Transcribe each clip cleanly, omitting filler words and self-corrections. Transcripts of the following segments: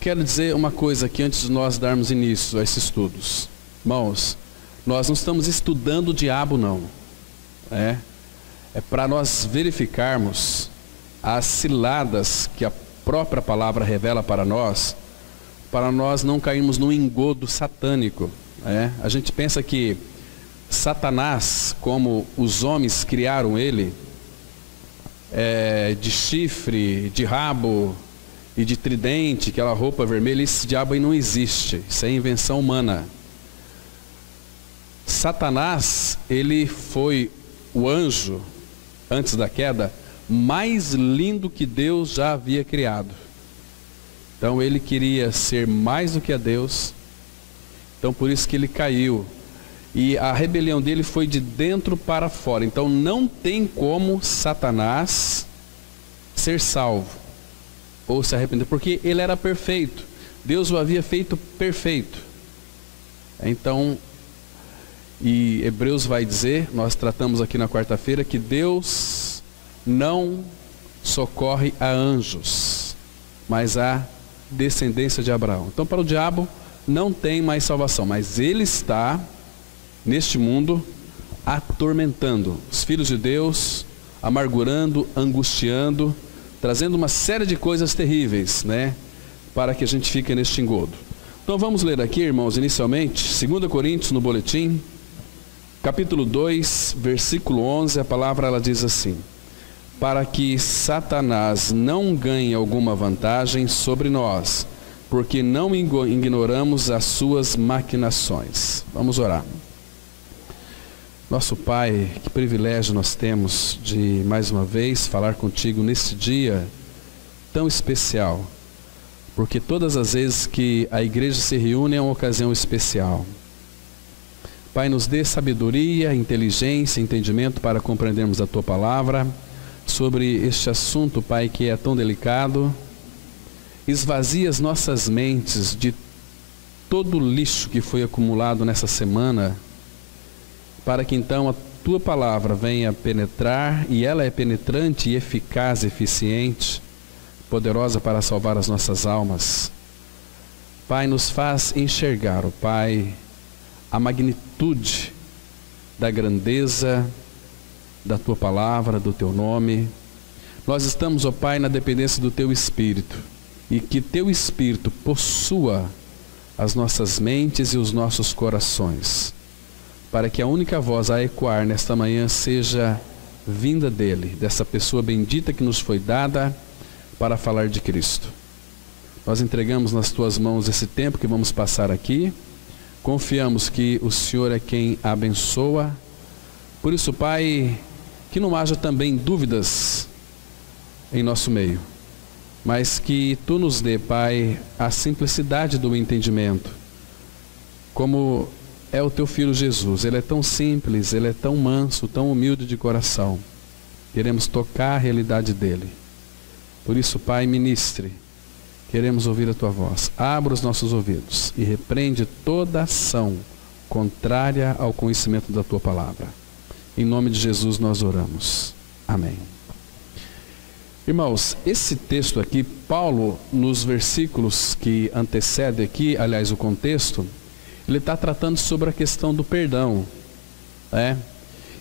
Quero dizer uma coisa aqui antes de nós darmos início a esses estudos. Irmãos, nós não estamos estudando o diabo, não. É para nós verificarmos as ciladas que a própria palavra revela para nós não cairmos num engodo satânico. A gente pensa que Satanás, como os homens criaram ele, de chifre, de rabo e de tridente, aquela roupa vermelha, esse diabo aí não existe, isso é invenção humana. Satanás, ele foi o anjo, antes da queda, mais lindo que Deus já havia criado. Então ele queria ser mais do que a Deus, então por isso que ele caiu. E a rebelião dele foi de dentro para fora. Então não tem como Satanás ser salvo ou se arrepender, porque ele era perfeito. Deus o havia feito perfeito. Então, e Hebreus vai dizer, nós tratamos aqui na quarta-feira, que Deus não socorre a anjos, mas a descendência de Abraão. Então para o diabo não tem mais salvação, mas ele está neste mundo atormentando os filhos de Deus, amargurando, angustiando, trazendo uma série de coisas terríveis, para que a gente fique neste engodo. Então vamos ler aqui, irmãos, inicialmente, 2 Coríntios no boletim, capítulo 2, versículo 11, a palavra ela diz assim: para que Satanás não ganhe alguma vantagem sobre nós, porque não ignoramos as suas maquinações. Vamos orar. Nosso Pai, que privilégio nós temos de mais uma vez falar contigo nesse dia tão especial, porque todas as vezes que a igreja se reúne é uma ocasião especial. Pai, nos dê sabedoria, inteligência, entendimento para compreendermos a Tua palavra sobre este assunto, Pai, que é tão delicado. Esvazia as nossas mentes de todo o lixo que foi acumulado nessa semana, para que então a Tua palavra venha penetrar, e ela é penetrante e eficaz, eficiente, poderosa para salvar as nossas almas. Pai, nos faz enxergar, ó Pai, a magnitude da grandeza da Tua palavra, do Teu nome. Nós estamos, ó Pai, na dependência do Teu Espírito, e que Teu Espírito possua as nossas mentes e os nossos corações, para que a única voz a ecoar nesta manhã seja vinda dEle, dessa pessoa bendita que nos foi dada para falar de Cristo. Nós entregamos nas Tuas mãos esse tempo que vamos passar aqui, confiamos que o Senhor é quem abençoa. Por isso, Pai, que não haja também dúvidas em nosso meio, mas que Tu nos dê, Pai, a simplicidade do entendimento, como é o Teu Filho Jesus. Ele é tão simples, Ele é tão manso, tão humilde de coração. Queremos tocar a realidade dEle. Por isso, Pai, ministre. Queremos ouvir a Tua voz. Abra os nossos ouvidos e repreende toda ação contrária ao conhecimento da Tua palavra. Em nome de Jesus nós oramos. Amém. Irmãos, esse texto aqui, Paulo, nos versículos que antecedem aqui, aliás, o contexto, ele está tratando sobre a questão do perdão.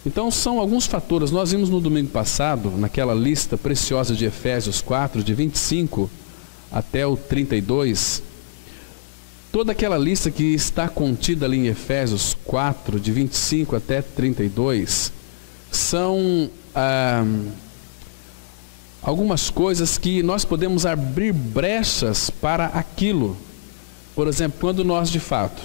Então são alguns fatores. Nós vimos no domingo passado, naquela lista preciosa de Efésios 4, de 25 até o 32, toda aquela lista que está contida ali em Efésios 4, de 25 até 32, são algumas coisas que nós podemos abrir brechas para aquilo. Por exemplo, quando nós de fato,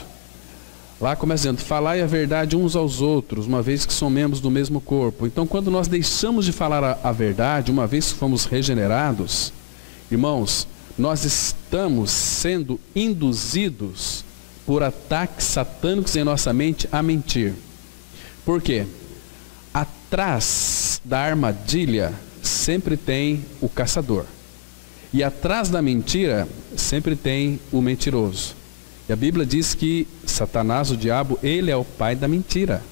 lá começa dizendo, falai a verdade uns aos outros, uma vez que são membros do mesmo corpo. Então quando nós deixamos de falar a verdade, uma vez que fomos regenerados, irmãos, nós estamos sendo induzidos por ataques satânicos em nossa mente a mentir. Por quê? Atrás da armadilha sempre tem o caçador, e atrás da mentira sempre tem o mentiroso. E a Bíblia diz que Satanás, o diabo, ele é o pai da mentira.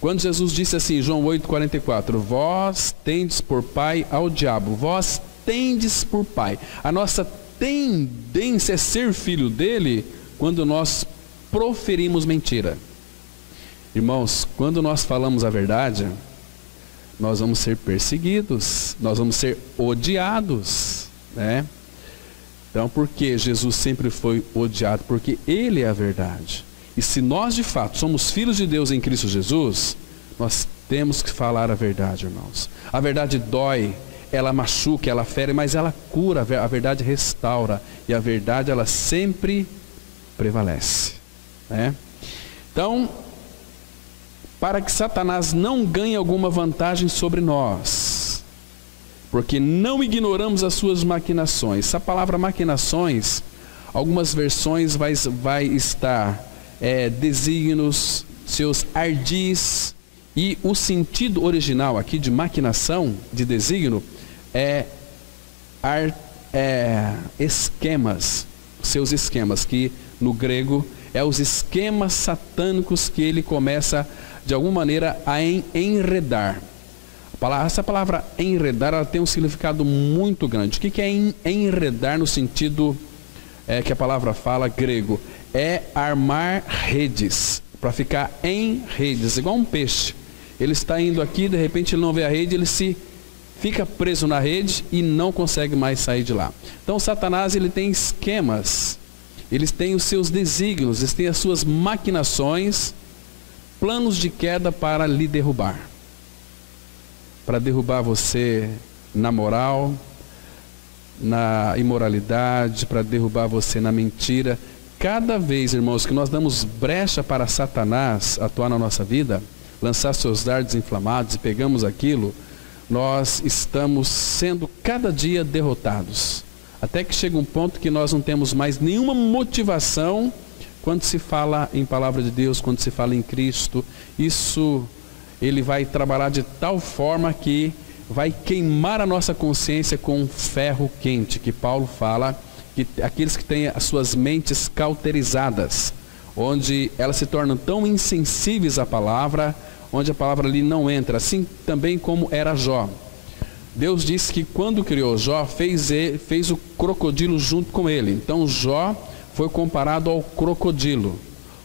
Quando Jesus disse assim, João 8,44, vós tendes por pai ao diabo, vós tendes por pai. A nossa tendência é ser filho dele quando nós proferimos mentira. Irmãos, quando nós falamos a verdade, nós vamos ser perseguidos, nós vamos ser odiados, né? Então, por que Jesus sempre foi odiado? Porque Ele é a verdade. E se nós de fato somos filhos de Deus em Cristo Jesus, nós temos que falar a verdade, irmãos. A verdade dói, ela machuca, ela fere, mas ela cura, a verdade restaura. E a verdade, ela sempre prevalece, né? Então, para que Satanás não ganhe alguma vantagem sobre nós, porque não ignoramos as suas maquinações. Essa palavra maquinações, algumas versões vai estar desígnios, seus ardis, e o sentido original aqui de maquinação, de desígnio, esquemas, seus esquemas, que no grego os esquemas satânicos que ele começa de alguma maneira a enredar. Essa palavra enredar, ela tem um significado muito grande. O que é enredar no sentido que a palavra fala grego? É armar redes, para ficar em redes, igual um peixe. Ele está indo aqui, de repente ele não vê a rede, ele fica preso na rede e não consegue mais sair de lá. Então Satanás, ele tem esquemas, eles têm os seus desígnios, eles têm as suas maquinações, planos de queda para lhe derrubar. Para derrubar você na moral, na imoralidade, para derrubar você na mentira. Cada vez, irmãos, que nós damos brecha para Satanás atuar na nossa vida, lançar seus dardos inflamados e pegamos aquilo, nós estamos sendo cada dia derrotados. Até que chega um ponto que nós não temos mais nenhuma motivação quando se fala em palavra de Deus, quando se fala em Cristo. Isso, ele vai trabalhar de tal forma que vai queimar a nossa consciência com um ferro quente, que Paulo fala, que aqueles que têm as suas mentes cauterizadas, onde elas se tornam tão insensíveis à palavra, onde a palavra ali não entra, assim também como era Jó. Deus disse que quando criou Jó, fez o crocodilo junto com ele. Então Jó foi comparado ao crocodilo.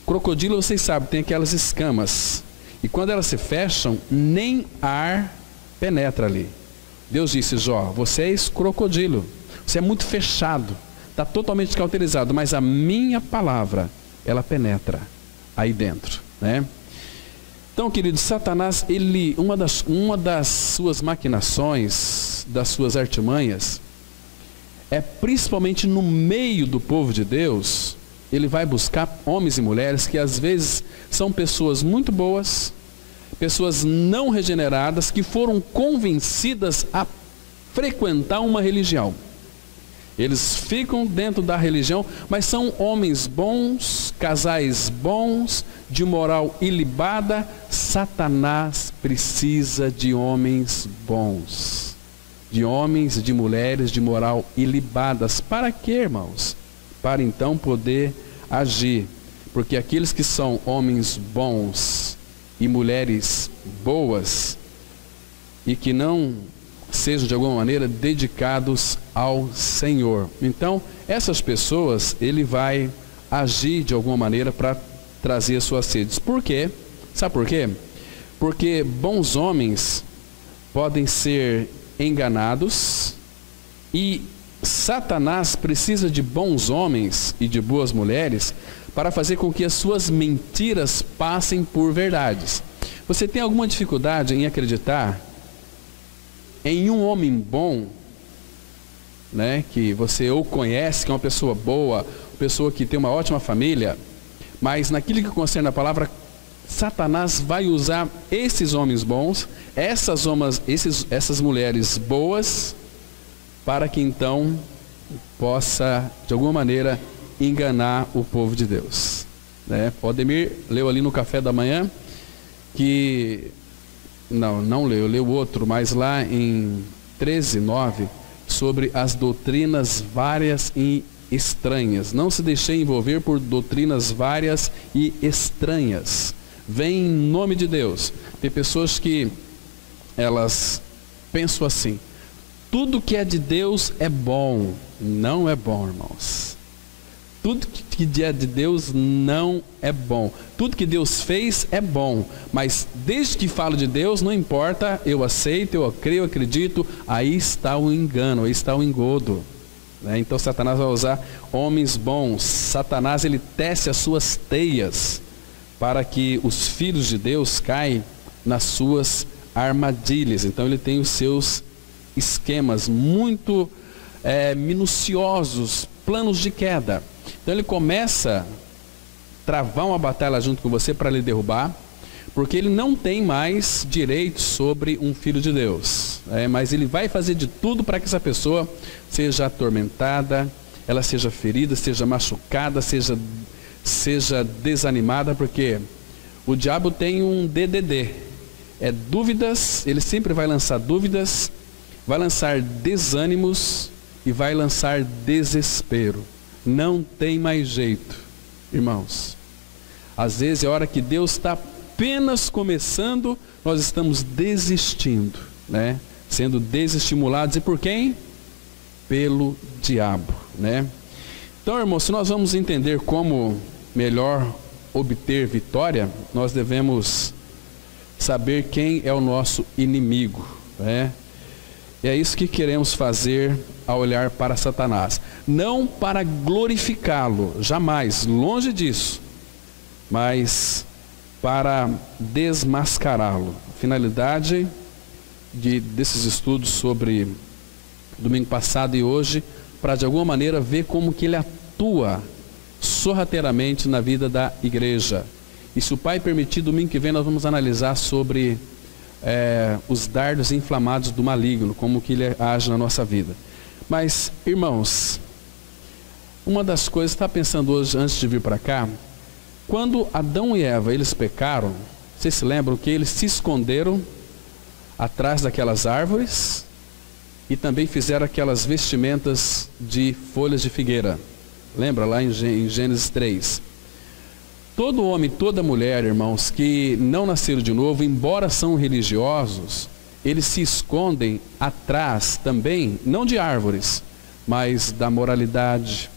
Crocodilo, vocês sabem, tem aquelas escamas, e quando elas se fecham, nem ar penetra ali. Deus disse: Jó, você é esse crocodilo, você é muito fechado, está totalmente cauterizado, mas a minha palavra, ela penetra aí dentro, né? Então, querido, Satanás, uma das suas maquinações, das suas artimanhas, principalmente no meio do povo de Deus, ele vai buscar homens e mulheres que às vezes são pessoas muito boas, pessoas não regeneradas, que foram convencidas a frequentar uma religião. Eles ficam dentro da religião, mas são homens bons, casais bons, de moral ilibada. Satanás precisa de homens bons, de homens e de mulheres de moral ilibadas. Para quê, irmãos? Para então poder agir. Porque aqueles que são homens bons e mulheres boas, e que não sejam de alguma maneira dedicados ao Senhor, então essas pessoas ele vai agir de alguma maneira para trazer as suas sedes. Por quê? Sabe por quê? Porque bons homens podem ser enganados, e Satanás precisa de bons homens e de boas mulheres para fazer com que as suas mentiras passem por verdades. Você tem alguma dificuldade em acreditar em um homem bom, né, que você ou conhece, que é uma pessoa boa, uma pessoa que tem uma ótima família, mas naquilo que concerne a palavra, Satanás vai usar esses homens bons, essas mulheres boas, para que então possa, de alguma maneira, enganar o povo de Deus, né? O Ademir leu ali no café da manhã que não leu outro, mas lá em 13:9, sobre as doutrinas várias e estranhas. Não se deixe envolver por doutrinas várias e estranhas. Vem em nome de Deus. Tem pessoas que elas pensam assim: tudo que é de Deus é bom. Não é bom, irmãos. Tudo que é de Deus não é bom. Tudo que Deus fez é bom. Mas desde que falo de Deus, não importa, eu aceito, eu creio, eu acredito, aí está o engano, aí está o engodo. Então Satanás vai usar homens bons. Satanás, ele tece as suas teias para que os filhos de Deus caem nas suas armadilhas. Então ele tem os seus esquemas muito minuciosos, planos de queda. Então ele começa a travar uma batalha junto com você para lhe derrubar, porque ele não tem mais direito sobre um filho de Deus. Mas ele vai fazer de tudo para que essa pessoa seja atormentada, ela seja ferida, seja machucada, seja desanimada, porque o diabo tem um DDD, dúvidas. Ele sempre vai lançar dúvidas, vai lançar desânimos e vai lançar desespero. Não tem mais jeito, irmãos. Às vezes é a hora que Deus está apenas começando, nós estamos desistindo, sendo desestimulados. E por quem? Pelo diabo, Então, irmãos, se nós vamos entender como melhor obter vitória, nós devemos saber quem é o nosso inimigo, E é isso que queremos fazer ao olhar para Satanás. Não para glorificá-lo, jamais, longe disso, mas para desmascará-lo. A finalidade desses estudos sobre domingo passado e hoje, para de alguma maneira ver como que ele atua sorrateiramente na vida da igreja. E se o Pai permitir, domingo que vem nós vamos analisar sobre os dardos inflamados do maligno, como que ele age na nossa vida. Mas, irmãos, uma das coisas, estava pensando hoje antes de vir para cá, quando Adão e Eva, eles pecaram, vocês se lembram que eles se esconderam atrás daquelas árvores e também fizeram aquelas vestimentas de folhas de figueira. Lembra lá em Gênesis 3? Todo homem, toda mulher, irmãos, que não nasceram de novo, embora são religiosos, eles se escondem atrás também, não de árvores, mas da moralidade,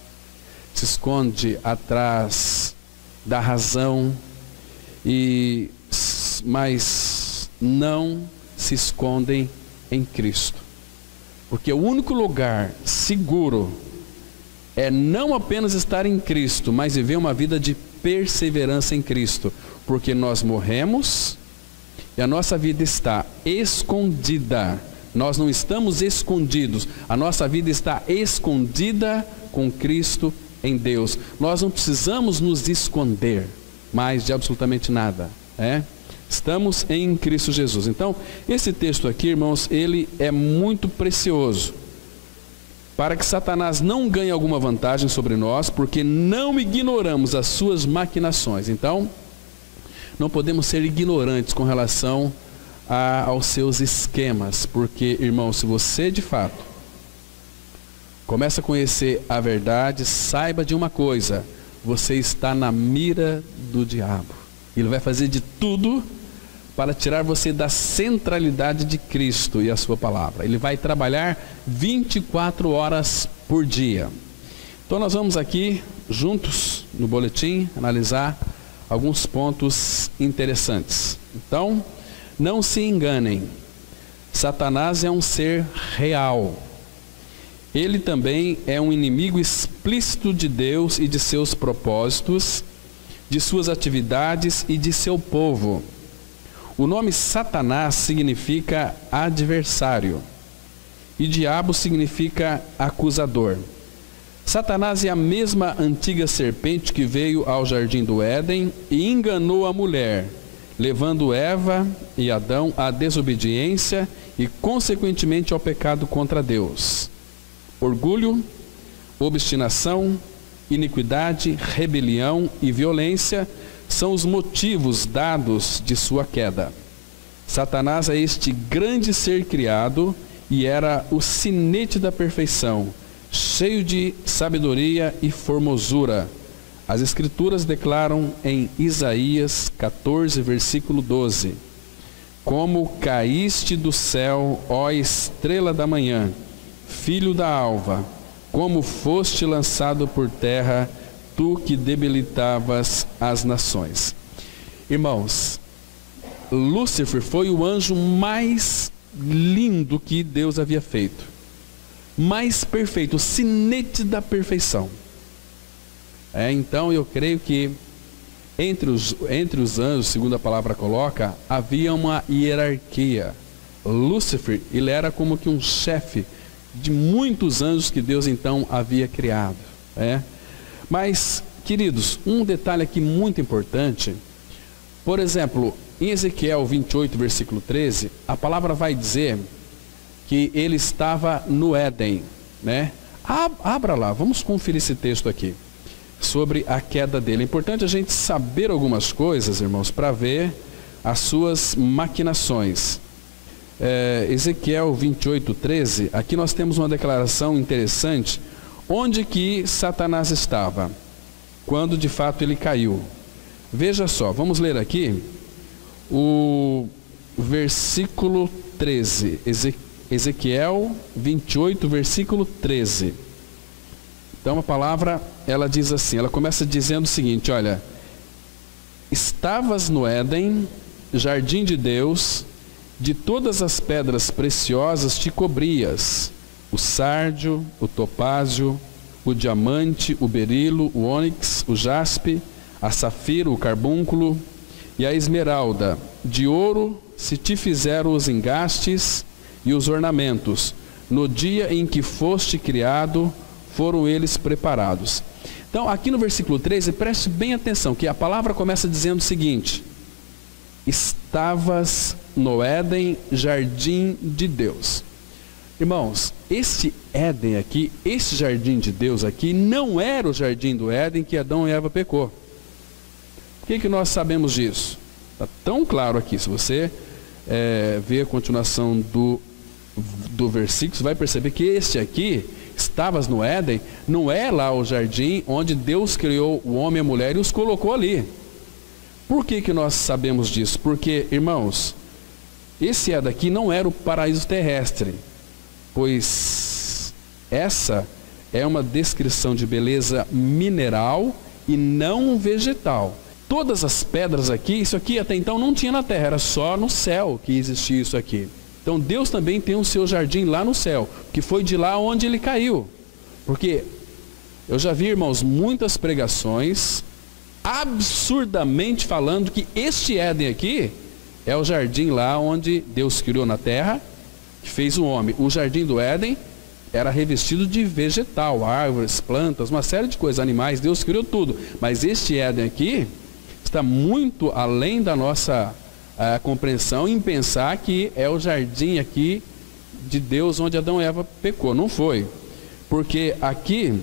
se esconde atrás da razão, mas não se escondem em Cristo. Porque o único lugar seguro é não apenas estar em Cristo, mas viver uma vida de perseverança em Cristo, porque nós morremos e a nossa vida está escondida. Nós não estamos escondidos, a nossa vida está escondida com Cristo em Deus. Nós não precisamos nos esconder mais de absolutamente nada, Estamos em Cristo Jesus. Então, esse texto aqui, irmãos, ele é muito precioso para que Satanás não ganhe alguma vantagem sobre nós, porque não ignoramos as suas maquinações. Então, não podemos ser ignorantes com relação aos seus esquemas, porque, irmão, se você de fato começa a conhecer a verdade, saiba de uma coisa: você está na mira do diabo. Ele vai fazer de tudo para tirar você da centralidade de Cristo e a sua palavra. Ele vai trabalhar 24 horas por dia. Então nós vamos aqui, juntos, no boletim, analisar alguns pontos interessantes. Então, não se enganem. Satanás é um ser real. Ele também é um inimigo explícito de Deus e de seus propósitos, de suas atividades e de seu povo. O nome Satanás significa adversário e diabo significa acusador. Satanás é a mesma antiga serpente que veio ao jardim do Éden e enganou a mulher, levando Eva e Adão à desobediência e consequentemente ao pecado contra Deus. Orgulho, obstinação, iniquidade, rebelião e violência são os motivos dados de sua queda. Satanás é este grande ser criado e era o sinete da perfeição, cheio de sabedoria e formosura. As Escrituras declaram em Isaías 14, versículo 12: Como caíste do céu, ó estrela da manhã, filho da alva, como foste lançado por terra, tu que debilitavas as nações. Irmãos, Lúcifer foi o anjo mais lindo que Deus havia feito, mais perfeito, o sinete da perfeição. Então eu creio que entre os anjos, segundo a palavra coloca, havia uma hierarquia. Lúcifer, ele era como que um chefe de muitos anjos que Deus então havia criado. Mas, queridos, um detalhe aqui muito importante. Por exemplo, em Ezequiel 28, versículo 13, a palavra vai dizer que ele estava no Éden, Abra lá, vamos conferir esse texto aqui, sobre a queda dele. É importante a gente saber algumas coisas, irmãos, para ver as suas maquinações. Ezequiel 28, 13, aqui nós temos uma declaração interessante, onde que Satanás estava, quando de fato ele caiu. Veja só, vamos ler aqui o versículo 13, Ezequiel 28, versículo 13. Então a palavra, ela diz assim, ela começa dizendo o seguinte, olha: estavas no Éden, jardim de Deus, de todas as pedras preciosas te cobrias, o sárdio, o topázio, o diamante, o berilo, o ônix, o jaspe, a safira, o carbúnculo e a esmeralda. De ouro se te fizeram os engastes e os ornamentos. No dia em que foste criado, foram eles preparados. Então, aqui no versículo 13, preste bem atenção, que a palavra começa dizendo o seguinte: estavas no Éden, jardim de Deus. Irmãos, este Éden aqui, este jardim de Deus aqui, não era o jardim do Éden que Adão e Eva pecou. Por que nós sabemos disso? Está tão claro aqui, se você ver a continuação do versículo, você vai perceber que este aqui, estavas no Éden, não é lá o jardim onde Deus criou o homem e a mulher e os colocou ali. Por que nós sabemos disso? Porque, irmãos, esse Éden aqui não era o paraíso terrestre, pois essa é uma descrição de beleza mineral e não vegetal. Todas as pedras aqui, isso aqui até então não tinha na terra, era só no céu que existia isso aqui. Então Deus também tem o seu jardim lá no céu, que foi de lá onde ele caiu. Porque eu já vi, irmãos, muitas pregações absurdamente falando que este Éden aqui é o jardim lá onde Deus criou na terra, que fez o homem. O jardim do Éden era revestido de vegetal, árvores, plantas, uma série de coisas, animais, Deus criou tudo. Mas este Éden aqui está muito além da nossa compreensão em pensar que é o jardim aqui de Deus onde Adão e Eva pecou. Não foi. Porque aqui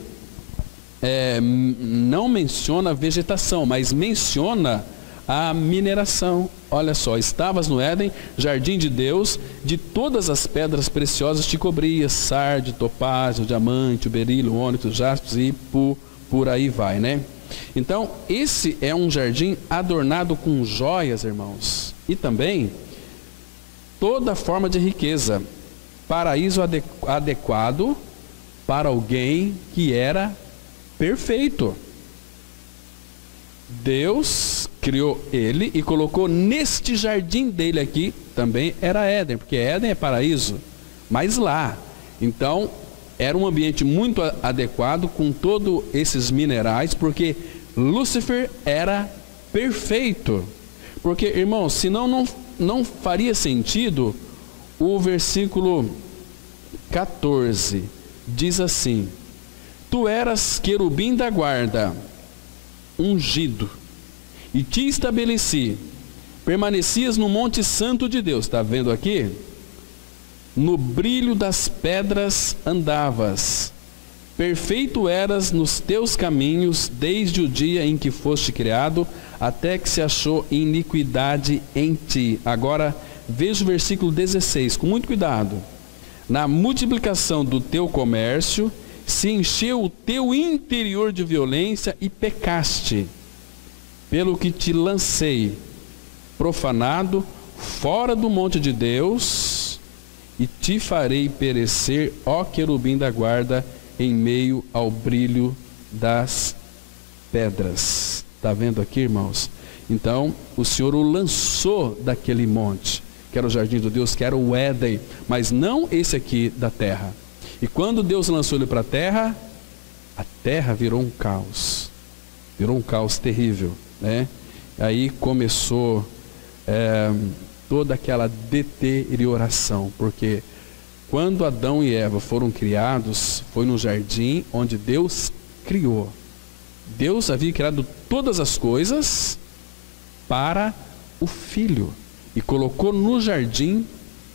não menciona vegetação, mas menciona a mineração. Olha só, estavas no Éden, jardim de Deus, de todas as pedras preciosas te cobrias, sárdio, topázio, diamante, o berilo, o ônix, o jaspe e por aí vai, Então, esse é um jardim adornado com joias, irmãos, e também toda forma de riqueza, paraíso adequado para alguém que era perfeito. Deus criou ele e colocou neste jardim dele aqui, também era Éden, porque Éden é paraíso, mas lá, então, era um ambiente muito adequado com todos esses minerais, porque Lúcifer era perfeito. Porque, irmãos, senão não faria sentido o versículo 14, diz assim: tu eras querubim da guarda, ungido, e te estabeleci, permanecias no monte santo de Deus. Está vendo aqui? No brilho das pedras andavas, perfeito eras nos teus caminhos, desde o dia em que foste criado, até que se achou iniquidade em ti. Agora veja o versículo 16, com muito cuidado. Na multiplicação do teu comércio, se encheu o teu interior de violência e pecaste, pelo que te lancei, profanado, fora do monte de Deus, e te farei perecer, ó querubim da guarda, em meio ao brilho das pedras. Está vendo aqui, irmãos? Então, o Senhor o lançou daquele monte, que era o jardim de Deus, que era o Éden, mas não esse aqui da terra. E quando Deus lançou ele para a terra virou um caos terrível, né? Aí começou toda aquela deterioração, porque quando Adão e Eva foram criados, foi no jardim onde Deus criou. Deus havia criado todas as coisas para o Filho e colocou no jardim,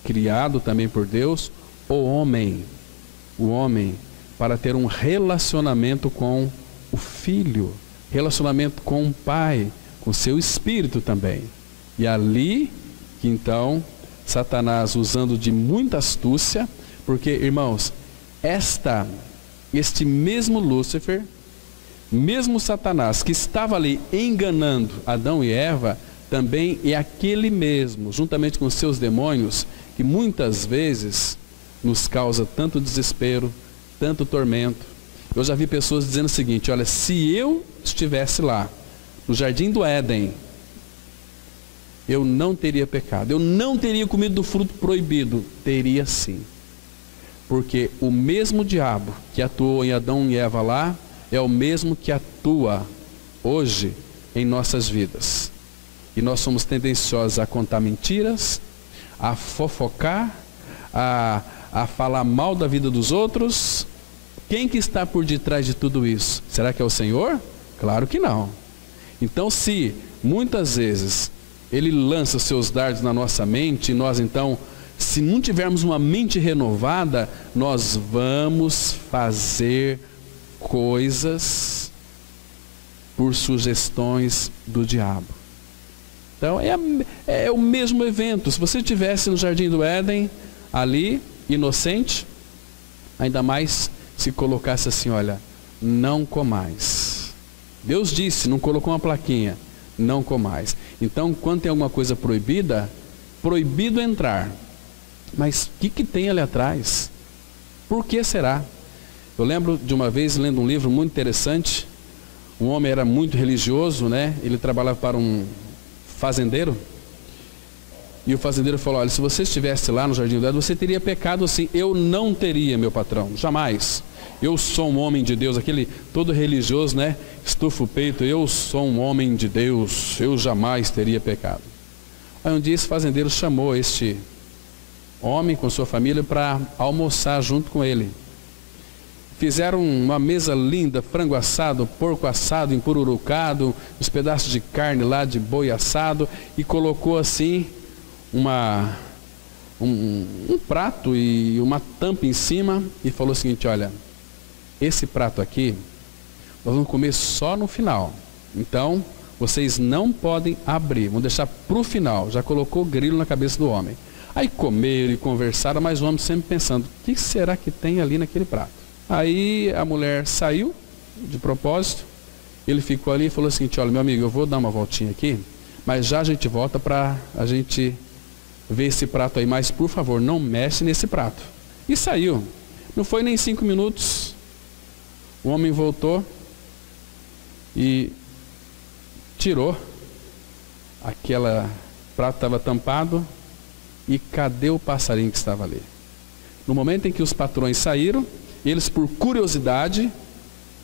criado também por Deus, o homem para ter um relacionamento com o Filho, relacionamento com o Pai, com seu Espírito também. E ali que então Satanás, usando de muita astúcia, porque, irmãos, este mesmo Lúcifer, mesmo Satanás que estava ali enganando Adão e Eva, também é aquele mesmo, juntamente com seus demônios, que muitas vezes nos causa tanto desespero, tanto tormento. Eu já vi pessoas dizendo o seguinte: olha, se eu estivesse lá no jardim do Éden, eu não teria pecado, eu não teria comido do fruto proibido. Teria sim, porque o mesmo diabo que atuou em Adão e Eva lá é o mesmo que atua hoje em nossas vidas. E nós somos tendenciosos a contar mentiras, a fofocar, a falar mal da vida dos outros. Quem que está por detrás de tudo isso? Será que é o Senhor? Claro que não. Então, se muitas vezes ele lança seus dardos na nossa mente, e nós então, se não tivermos uma mente renovada, nós vamos fazer coisas por sugestões do diabo. Então é o mesmo evento. Se você estivesse no jardim do Éden, ali, inocente, ainda mais se colocasse assim: olha, não comais. Deus disse, não colocou uma plaquinha, não comais. Então, quando tem alguma coisa proibida, proibido entrar. Mas o que tem ali atrás? Por que será? Eu lembro de uma vez lendo um livro muito interessante. Um homem era muito religioso, né? Ele trabalhava para um fazendeiro. E o fazendeiro falou: olha, se você estivesse lá no jardim do Éden, você teria pecado assim. Eu não teria, meu patrão, jamais. Eu sou um homem de Deus. Aquele todo religioso, né? Estufa o peito: eu sou um homem de Deus, eu jamais teria pecado. Aí um dia esse fazendeiro chamou este homem com sua família para almoçar junto com ele. Fizeram uma mesa linda, frango assado, porco assado, empururucado, uns pedaços de carne lá de boi assado, e colocou assim um prato e uma tampa em cima, e falou o seguinte: olha, esse prato aqui nós vamos comer só no final, então vocês não podem abrir, vão deixar para o final. Já colocou grilo na cabeça do homem. Aí comeram e conversaram, mas o homem sempre pensando: o que será que tem ali naquele prato? Aí a mulher saiu de propósito, ele ficou ali e falou o seguinte: olha, meu amigo, eu vou dar uma voltinha aqui, mas já a gente volta para a gente ver esse prato aí, mas por favor, não mexe nesse prato. E saiu. Não foi nem 5 minutos, o homem voltou e tirou aquela prato, estava tampado, e cadê o passarinho que estava ali? No momento em que os patrões saíram, eles, por curiosidade,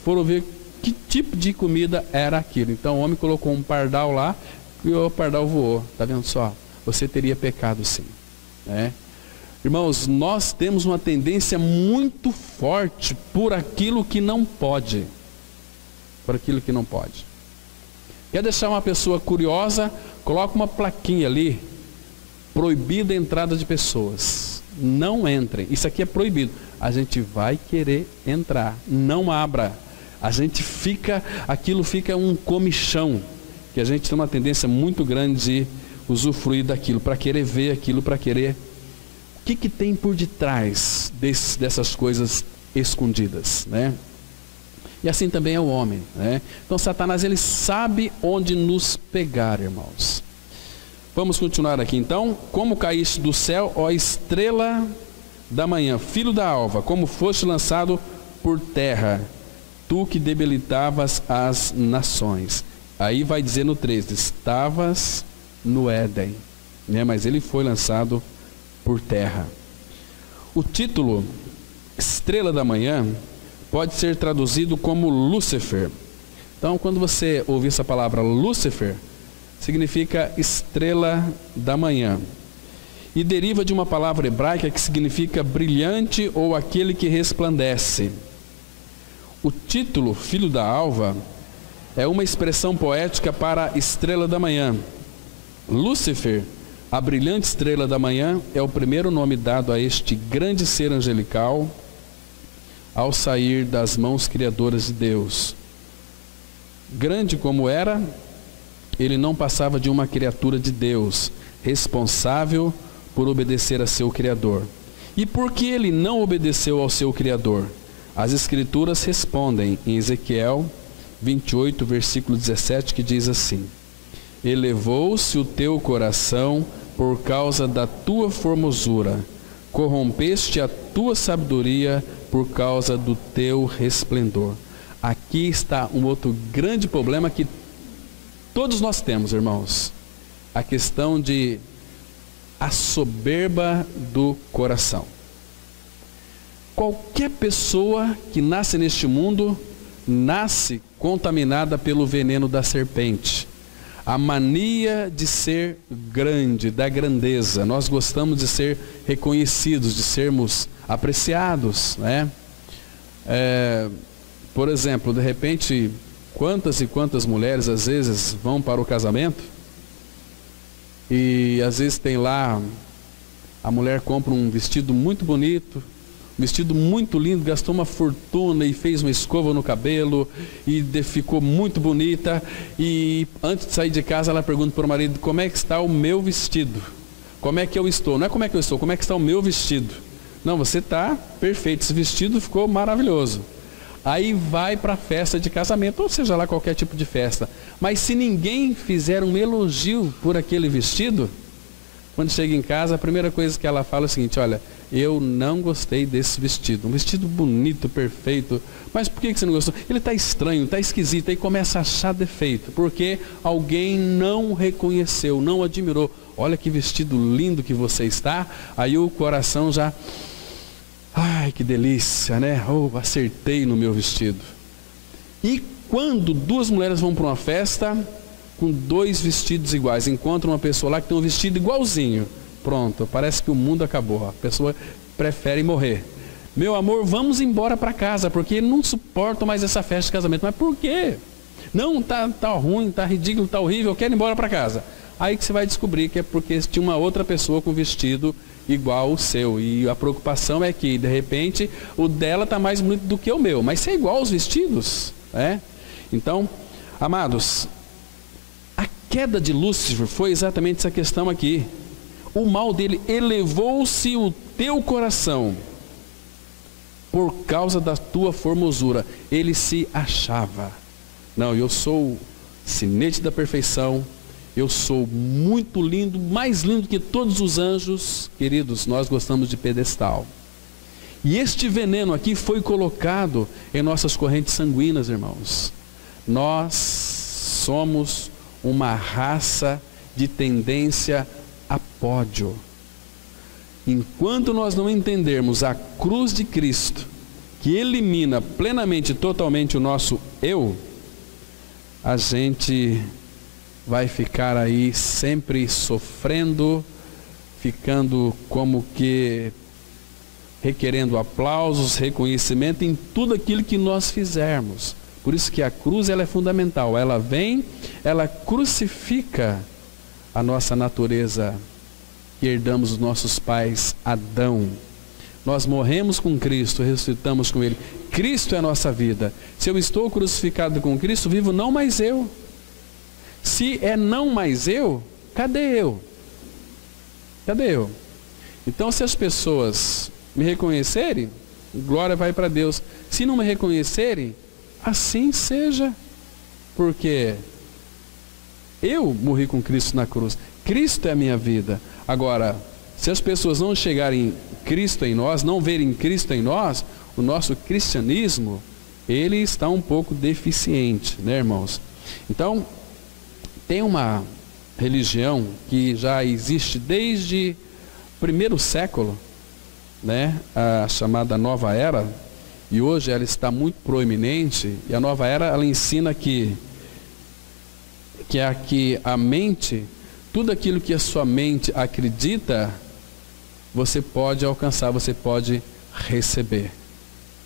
foram ver que tipo de comida era aquilo. Então o homem colocou um pardal lá e o pardal voou. Está vendo só? Você teria pecado sim, né? Irmãos, nós temos uma tendência muito forte por aquilo que não pode. Por aquilo que não pode. Quer deixar uma pessoa curiosa? Coloca uma plaquinha ali: proibida a entrada de pessoas. Não entrem. Isso aqui é proibido. A gente vai querer entrar. Não abra. A gente fica, aquilo fica um comichão, que a gente tem uma tendência muito grande de usufruir daquilo, para querer ver aquilo, para querer. O que tem por detrás dessas coisas escondidas, né? E assim também é o homem, né? Então Satanás, ele sabe onde nos pegar, irmãos. Vamos continuar aqui então. Como caíste do céu, ó estrela da manhã, filho da alva, como foste lançado por terra, tu que debilitavas as nações. Aí vai dizer no 13, estavas no Éden, né? Mas ele foi lançado por terra. O título Estrela da Manhã pode ser traduzido como Lúcifer. Então, quando você ouvir essa palavra Lúcifer, significa estrela da manhã. E deriva de uma palavra hebraica que significa brilhante ou aquele que resplandece. O título Filho da Alva é uma expressão poética para estrela da manhã. Lúcifer, a brilhante estrela da manhã, é o primeiro nome dado a este grande ser angelical ao sair das mãos criadoras de Deus. Grande como era, ele não passava de uma criatura de Deus, responsável por obedecer a seu Criador. E por que ele não obedeceu ao seu Criador? As Escrituras respondem em Ezequiel 28, versículo 17, que diz assim: elevou-se o teu coração por causa da tua formosura, corrompeste a tua sabedoria por causa do teu resplendor. Aqui está um outro grande problema que todos nós temos, irmãos. A questão de a soberba do coração. Qualquer pessoa que nasce neste mundo, nasce contaminada pelo veneno da serpente. A mania de ser grande, da grandeza. Nós gostamos de ser reconhecidos, de sermos apreciados, né? Por exemplo, de repente, quantas e quantas mulheres às vezes vão para o casamento e às vezes tem lá, a mulher compra um vestido muito bonito, um vestido muito lindo, gastou uma fortuna e fez uma escova no cabelo e ficou muito bonita, e antes de sair de casa ela pergunta para o marido: como é que está o meu vestido? Como é que eu estou? Não é como é que eu estou, como é que está o meu vestido? Não, você está perfeito, esse vestido ficou maravilhoso. Aí vai para a festa de casamento, ou seja lá qualquer tipo de festa. Mas se ninguém fizer um elogio por aquele vestido, quando chega em casa, a primeira coisa que ela fala é o seguinte: olha, eu não gostei desse vestido. Um vestido bonito, perfeito. Mas por que você não gostou? Ele está estranho, está esquisito. Aí começa a achar defeito, porque alguém não reconheceu, não admirou. Olha que vestido lindo que você está. Aí o coração já... ai, que delícia, né? Oh, acertei no meu vestido. E quando duas mulheres vão para uma festa com dois vestidos iguais, encontram uma pessoa lá que tem um vestido igualzinho, pronto, parece que o mundo acabou. A pessoa prefere morrer. Meu amor, vamos embora para casa, porque não suporto mais essa festa de casamento. Mas por quê? Não, tá ruim, tá ridículo, tá horrível, eu quero ir embora para casa. Aí que você vai descobrir que é porque tinha uma outra pessoa com vestido igual o seu, e a preocupação é que de repente o dela está mais bonito do que o meu, mas se é igual aos vestidos, né? Então, amados, a queda de Lúcifer foi exatamente essa questão aqui. O mal dele: elevou-se o teu coração por causa da tua formosura. Ele se achava: não, eu sou sinete da perfeição, eu sou muito lindo, mais lindo que todos os anjos. Queridos, nós gostamos de pedestal. E este veneno aqui foi colocado em nossas correntes sanguíneas, irmãos. Nós somos uma raça de tendência a pódio. Enquanto nós não entendermos a cruz de Cristo, que elimina plenamente, totalmente o nosso eu, a gente vai ficar aí sempre sofrendo, ficando como que requerendo aplausos, reconhecimento em tudo aquilo que nós fizermos. Por isso que a cruz, ela é fundamental. Ela vem, ela crucifica a nossa natureza que herdamos dos nossos pais Adão. Nós morremos com Cristo, ressuscitamos com Ele. Cristo é a nossa vida. Se eu estou crucificado com Cristo, vivo não mais eu. Se é não mais eu, cadê eu? Cadê eu? Então, se as pessoas me reconhecerem, glória vai para Deus. Se não me reconhecerem, assim seja. Porque eu morri com Cristo na cruz. Cristo é a minha vida. Agora, Se as pessoas não chegarem Cristo em nós, não verem Cristo em nós, o nosso cristianismo, ele está um pouco deficiente, né, irmãos? Então, tem uma religião que já existe desde o primeiro século, né, a chamada Nova Era, e hoje ela está muito proeminente, e a Nova Era, ela ensina que a mente, tudo aquilo que a sua mente acredita, você pode alcançar, você pode receber,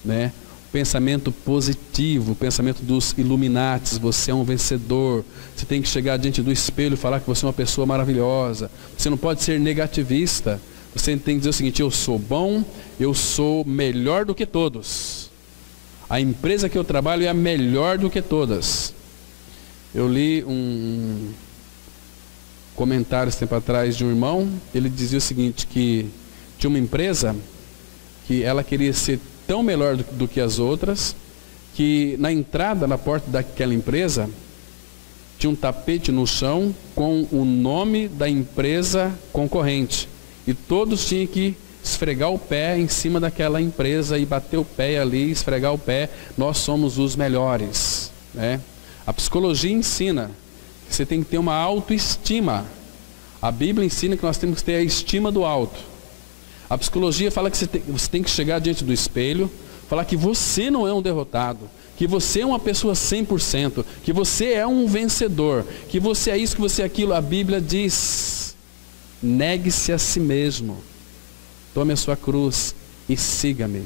né? O pensamento positivo, o pensamento dos Illuminatis, você é um vencedor, você tem que chegar diante do espelho e falar que você é uma pessoa maravilhosa, você não pode ser negativista, você tem que dizer o seguinte: eu sou bom, eu sou melhor do que todos, a empresa que eu trabalho é a melhor do que todas. Eu li um comentário esse tempo atrás de um irmão, ele dizia o seguinte, que tinha uma empresa que ela queria ser tão melhor do que as outras, que na entrada, na porta daquela empresa, tinha um tapete no chão com o nome da empresa concorrente, e todos tinham que esfregar o pé em cima daquela empresa e bater o pé ali, esfregar o pé, nós somos os melhores, né? A psicologia ensina que você tem que ter uma autoestima. A Bíblia ensina que nós temos que ter a estima do alto. A psicologia fala que você tem que chegar diante do espelho, falar que você não é um derrotado, que você é uma pessoa 100%, que você é um vencedor, que você é isso, que você é aquilo. A Bíblia diz: negue-se a si mesmo, tome a sua cruz e siga-me.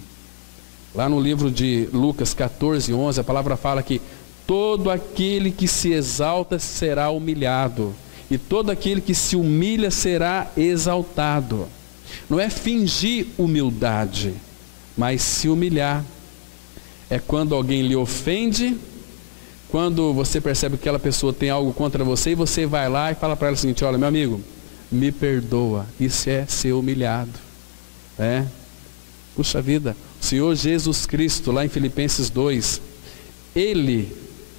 Lá no livro de Lucas 14:11, a palavra fala que todo aquele que se exalta será humilhado, e todo aquele que se humilha será exaltado. Não é fingir humildade, mas se humilhar. É quando alguém lhe ofende, quando você percebe que aquela pessoa tem algo contra você, e você vai lá e fala para ela o seguinte: olha, meu amigo, me perdoa. Isso é ser humilhado, né? Puxa vida, o Senhor Jesus Cristo, lá em Filipenses 2, Ele,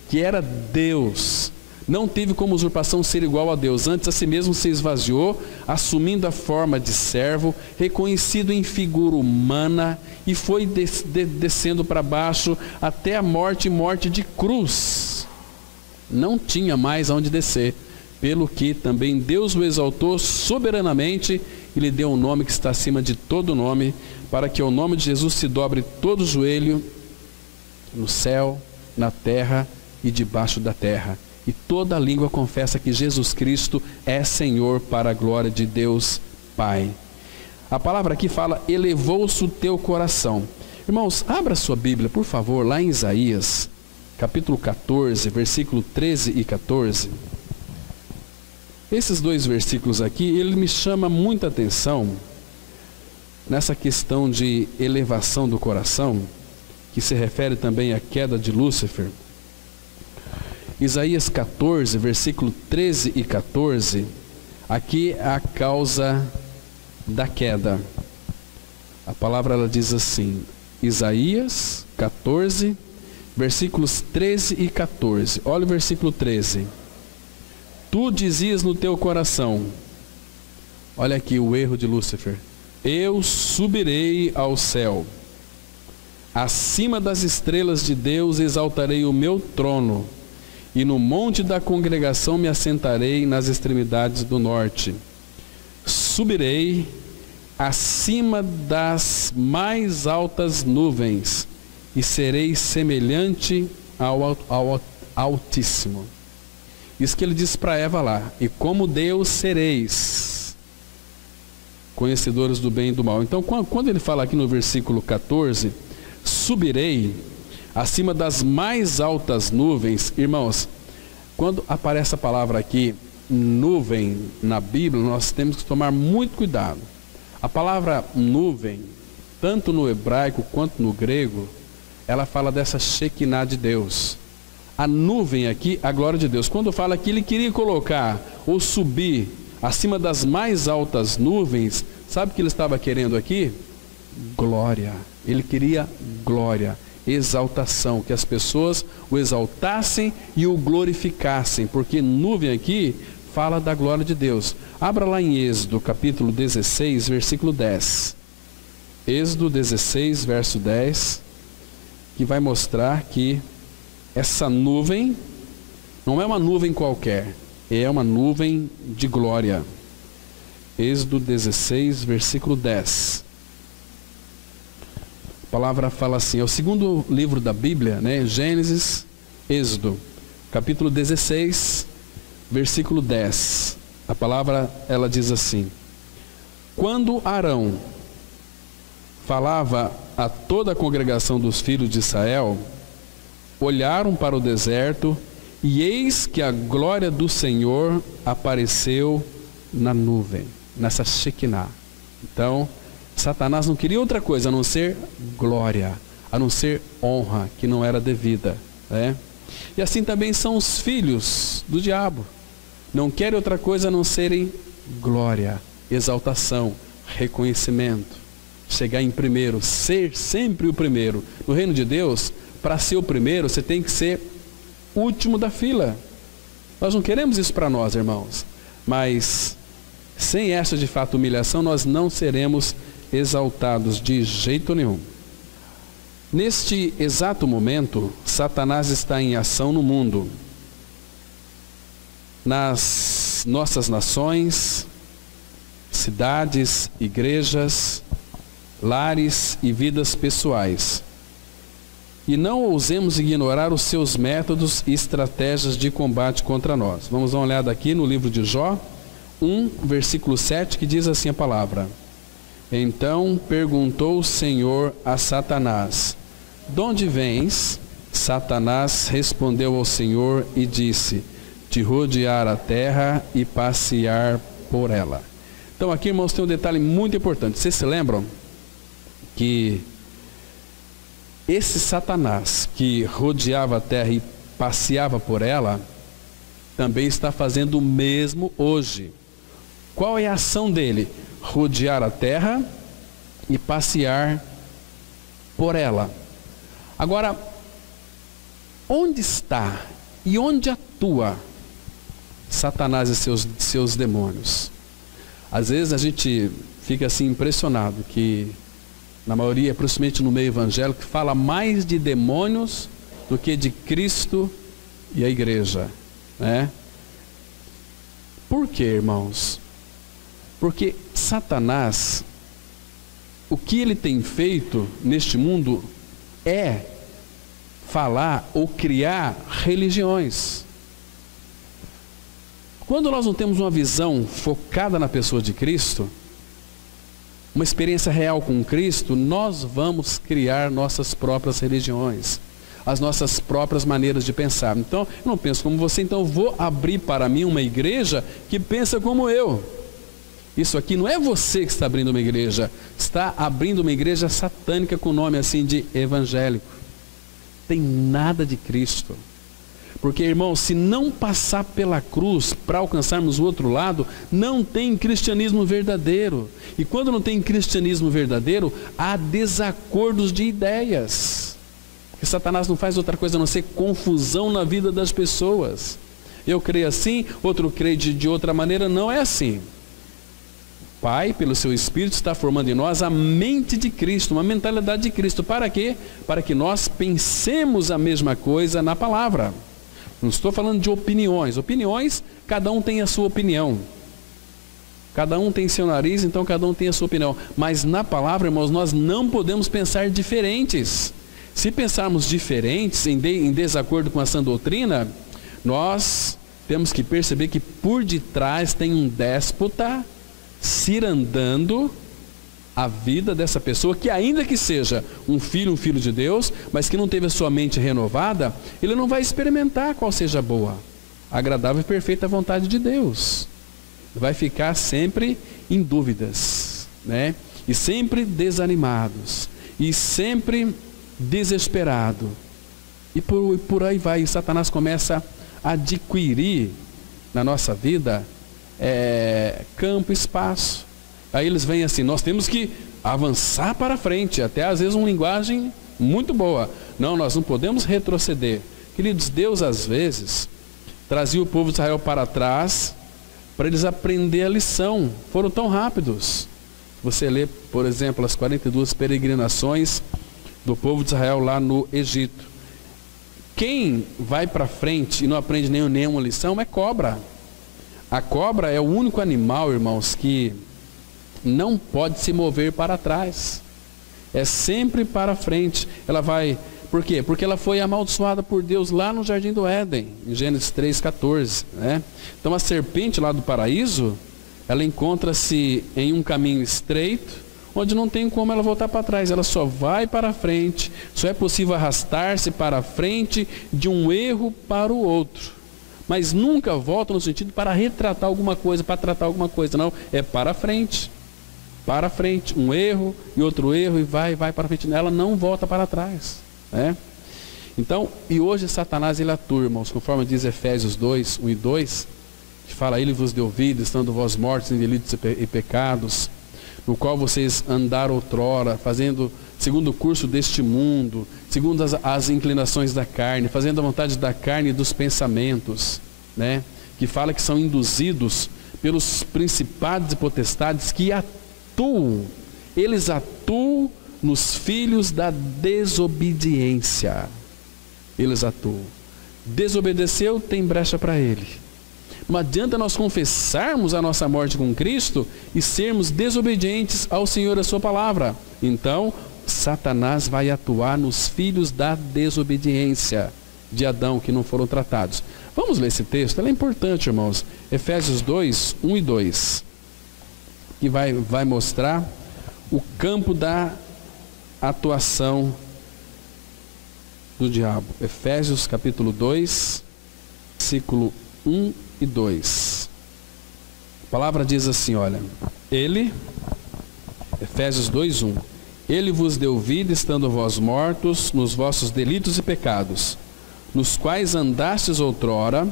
que era Deus, não teve como usurpação ser igual a Deus, antes a si mesmo se esvaziou, assumindo a forma de servo, reconhecido em figura humana, e foi descendo para baixo até a morte, morte de cruz. Não tinha mais aonde descer, pelo que também Deus o exaltou soberanamente e lhe deu um nome que está acima de todo nome, para que ao nome de Jesus se dobre todo o joelho, no céu, na terra e debaixo da terra, e toda língua confessa que Jesus Cristo é Senhor, para a glória de Deus Pai. A palavra aqui fala: elevou-se o teu coração. Irmãos, abra sua Bíblia, por favor, lá em Isaías, capítulo 14, versículo 13 e 14. Esses dois versículos aqui, ele me chama muita atenção nessa questão de elevação do coração, que se refere também à queda de Lúcifer. Isaías 14, versículo 13 e 14, aqui é a causa da queda. A palavra ela diz assim, Isaías 14, versículos 13 e 14. Olha o versículo 13. Tu dizias no teu coração, olha aqui o erro de Lúcifer: eu subirei ao céu, acima das estrelas de Deus exaltarei o meu trono, e no monte da congregação me assentarei nas extremidades do norte. Subirei acima das mais altas nuvens, e serei semelhante ao Altíssimo. Isso que ele disse para Eva lá: e como Deus sereis conhecedores do bem e do mal. Então, quando ele fala aqui no versículo 14, subirei acima das mais altas nuvens, irmãos, quando aparece a palavra aqui, nuvem, na Bíblia, nós temos que tomar muito cuidado. A palavra nuvem, tanto no hebraico quanto no grego, ela fala dessa Shekinah de Deus. A nuvem aqui, a glória de Deus. Quando fala que ele queria colocar ou subir acima das mais altas nuvens, sabe o que ele estava querendo aqui? Glória. Ele queria glória, exaltação, que as pessoas o exaltassem e o glorificassem, porque nuvem aqui fala da glória de Deus. Abra lá em Êxodo, capítulo 16, versículo 10. Êxodo 16, verso 10, que vai mostrar que essa nuvem não é uma nuvem qualquer, é uma nuvem de glória. Êxodo 16, versículo 10. A palavra fala assim, é o segundo livro da Bíblia, né? Gênesis, Êxodo, capítulo 16, versículo 10. A palavra, ela diz assim: quando Arão falava a toda a congregação dos filhos de Israel, olharam para o deserto, e eis que a glória do Senhor apareceu na nuvem, nessa Shekinah. Então, Satanás não queria outra coisa a não ser glória, a não ser honra, que não era devida, né? E assim também são os filhos do diabo. Não querem outra coisa a não serem glória, exaltação, reconhecimento. Chegar em primeiro, ser sempre o primeiro. No reino de Deus, para ser o primeiro, você tem que ser o último da fila. Nós não queremos isso para nós, irmãos. Mas sem essa de fato humilhação, nós não seremos exaltados de jeito nenhum. Neste exato momento, Satanás está em ação no mundo, nas nossas nações, cidades, igrejas, lares e vidas pessoais. E não ousemos ignorar os seus métodos e estratégias de combate contra nós. Vamos dar uma olhada aqui no livro de Jó 1, versículo 7, que diz assim a palavra: então perguntou o Senhor a Satanás: de onde vens? Satanás respondeu ao Senhor e disse: de rodear a terra e passear por ela. Então aqui, irmãos, tem um detalhe muito importante. Vocês se lembram que esse Satanás que rodeava a terra e passeava por ela, também está fazendo o mesmo hoje. Qual é a ação dele? Rodear a terra e passear por ela. Agora, onde está e onde atua Satanás e seus demônios? Às vezes a gente fica assim impressionado que, na maioria, principalmente no meio evangélico, fala mais de demônios do que de Cristo e a igreja, né? Por quê, irmãos? Porque Satanás, o que ele tem feito neste mundo é falar ou criar religiões. Quando nós não temos uma visão focada na pessoa de Cristo, uma experiência real com Cristo, nós vamos criar nossas próprias religiões, as nossas próprias maneiras de pensar. Então, eu não penso como você, então eu vou abrir para mim uma igreja que pensa como eu. Isso aqui não é você que está abrindo uma igreja, está abrindo uma igreja satânica com nome assim de evangélico. Tem nada de Cristo. Porque, irmão, se não passar pela cruz para alcançarmos o outro lado, não tem cristianismo verdadeiro. E quando não tem cristianismo verdadeiro, há desacordos de ideias. Porque Satanás não faz outra coisa a não ser confusão na vida das pessoas. Eu creio assim, outro crê de outra maneira. Não é assim. O Pai, pelo seu Espírito, está formando em nós a mente de Cristo, uma mentalidade de Cristo. Para quê? Para que nós pensemos a mesma coisa na palavra. Não estou falando de opiniões. Opiniões, cada um tem a sua opinião. Cada um tem seu nariz, então cada um tem a sua opinião. Mas na palavra, irmãos, nós não podemos pensar diferentes. Se pensarmos diferentes, em desacordo com essa doutrina, nós temos que perceber que por detrás tem um déspota cirandando a vida dessa pessoa, que ainda que seja um filho de Deus, mas que não teve a sua mente renovada, ele não vai experimentar qual seja a boa, agradável e perfeita vontade de Deus. Vai ficar sempre em dúvidas, né? E sempre desanimados, e sempre desesperado. E por aí vai, e Satanás começa a adquirir na nossa vida campo, espaço. Aí eles vêm assim: nós temos que avançar para frente, até às vezes uma linguagem muito boa. Não, nós não podemos retroceder. Queridos, Deus às vezes trazia o povo de Israel para trás para eles aprenderem a lição. Foram tão rápidos. Você lê, por exemplo, as 42 peregrinações do povo de Israel lá no Egito. Quem vai para frente e não aprende nenhuma lição é cobra. A cobra é o único animal, irmãos, que não pode se mover para trás. É sempre para frente. Ela vai... Por quê? Porque ela foi amaldiçoada por Deus lá no Jardim do Éden, em Gênesis 3,14. Né? Então a serpente lá do paraíso, ela encontra-se em um caminho estreito, onde não tem como ela voltar para trás. Ela só vai para frente. Só é possível arrastar-se para frente de um erro para o outro. Mas nunca volta no sentido para retratar alguma coisa, para tratar alguma coisa. Não, é para frente. Para frente. Um erro e outro erro e vai para frente. Ela não volta para trás. Né? Então, e hoje Satanás ele atua, irmãos, conforme diz Efésios 2, 1 e 2, que fala: Ele vos deu vida, estando vós mortos em delitos e pecados, no qual vocês andaram outrora, fazendo segundo o curso deste mundo, segundo as inclinações da carne, fazendo a vontade da carne e dos pensamentos, né? Que fala que são induzidos pelos principados e potestades que atuam, eles atuam nos filhos da desobediência. Eles atuam. Desobedeceu, tem brecha para ele. Não adianta nós confessarmos a nossa morte com Cristo e sermos desobedientes ao Senhor e à sua palavra. Então, Satanás vai atuar nos filhos da desobediência de Adão, que não foram tratados. Vamos ler esse texto? Ele é importante, irmãos. Efésios 2, 1 e 2. Que vai mostrar o campo da atuação do diabo. Efésios capítulo 2, versículo 1 e 2. A palavra diz assim, olha: Ele, Efésios 2, 1. Ele vos deu vida, estando vós mortos nos vossos delitos e pecados, nos quais andastes outrora,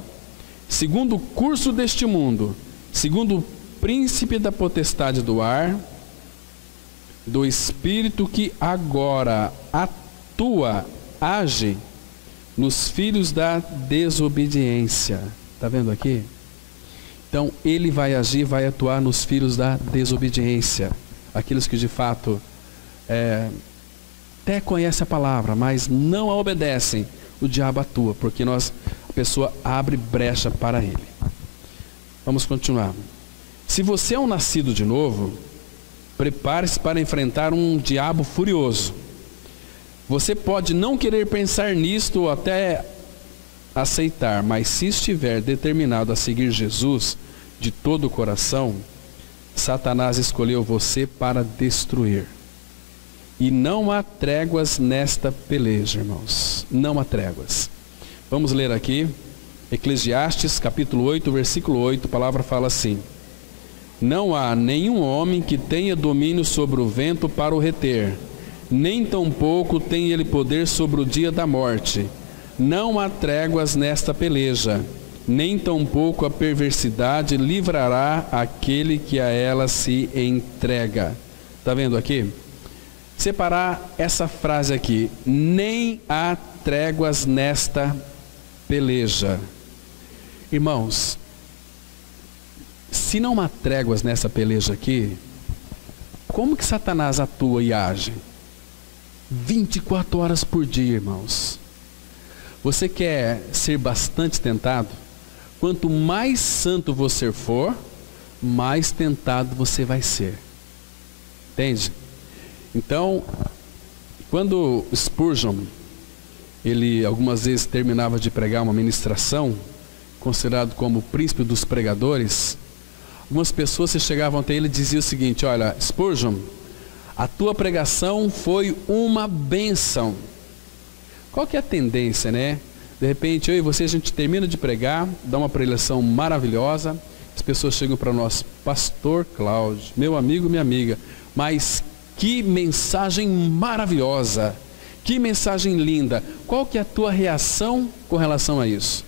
segundo o curso deste mundo, segundo o príncipe da potestade do ar, do espírito que agora atua, age nos filhos da desobediência. Está vendo aqui? Então, ele vai agir, vai atuar nos filhos da desobediência. Aqueles que de fato até conhecem a palavra, mas não a obedecem. O diabo atua, porque a pessoa abre brecha para ele. Vamos continuar. Se você é um nascido de novo, prepare-se para enfrentar um diabo furioso. Você pode não querer pensar nisto ou até aceitar, mas se estiver determinado a seguir Jesus de todo o coração, Satanás escolheu você para destruir. E não há tréguas nesta peleja, irmãos. Não há tréguas. Vamos ler aqui, Eclesiastes capítulo 8, versículo 8, a palavra fala assim: Não há nenhum homem que tenha domínio sobre o vento para o reter, nem tampouco tem ele poder sobre o dia da morte. Não há tréguas nesta peleja, nem tampouco a perversidade livrará aquele que a ela se entrega. Está vendo aqui? Separar essa frase aqui: nem há tréguas nesta peleja. Irmãos, se não há tréguas nessa peleja aqui, como que Satanás atua e age? 24 horas por dia, irmãos. Você quer ser bastante tentado? Quanto mais santo você for, mais tentado você vai ser. Entende? Então, quando Spurgeon, ele algumas vezes terminava de pregar uma ministração, considerado como o príncipe dos pregadores, algumas pessoas se chegavam até ele e diziam o seguinte: olha, Spurgeon, a tua pregação foi uma bênção. Qual que é a tendência, né? De repente, eu e você, a gente termina de pregar, dá uma preleção maravilhosa, as pessoas chegam para nós: Pastor Cláudio, meu amigo, minha amiga, mas que mensagem maravilhosa, que mensagem linda. Qual que é a tua reação com relação a isso?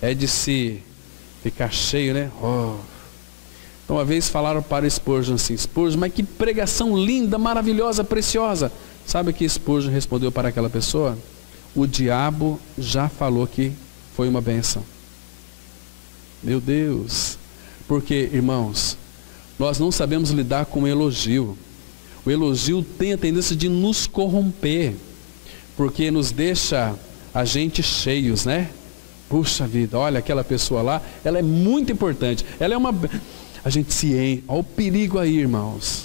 É de se ficar cheio, né? Então, uma vez falaram para Spurgeon assim: Spurgeon, mas que pregação linda, maravilhosa, preciosa. Sabe o que Spurgeon respondeu para aquela pessoa? O diabo já falou que foi uma bênção. Meu Deus! Porque, irmãos, nós não sabemos lidar com o elogio. O elogio tem a tendência de nos corromper, porque nos deixa a gente cheios, né? Puxa vida, olha aquela pessoa lá, ela é muito importante. Ela é uma... A gente se enche. Olha o perigo aí, irmãos.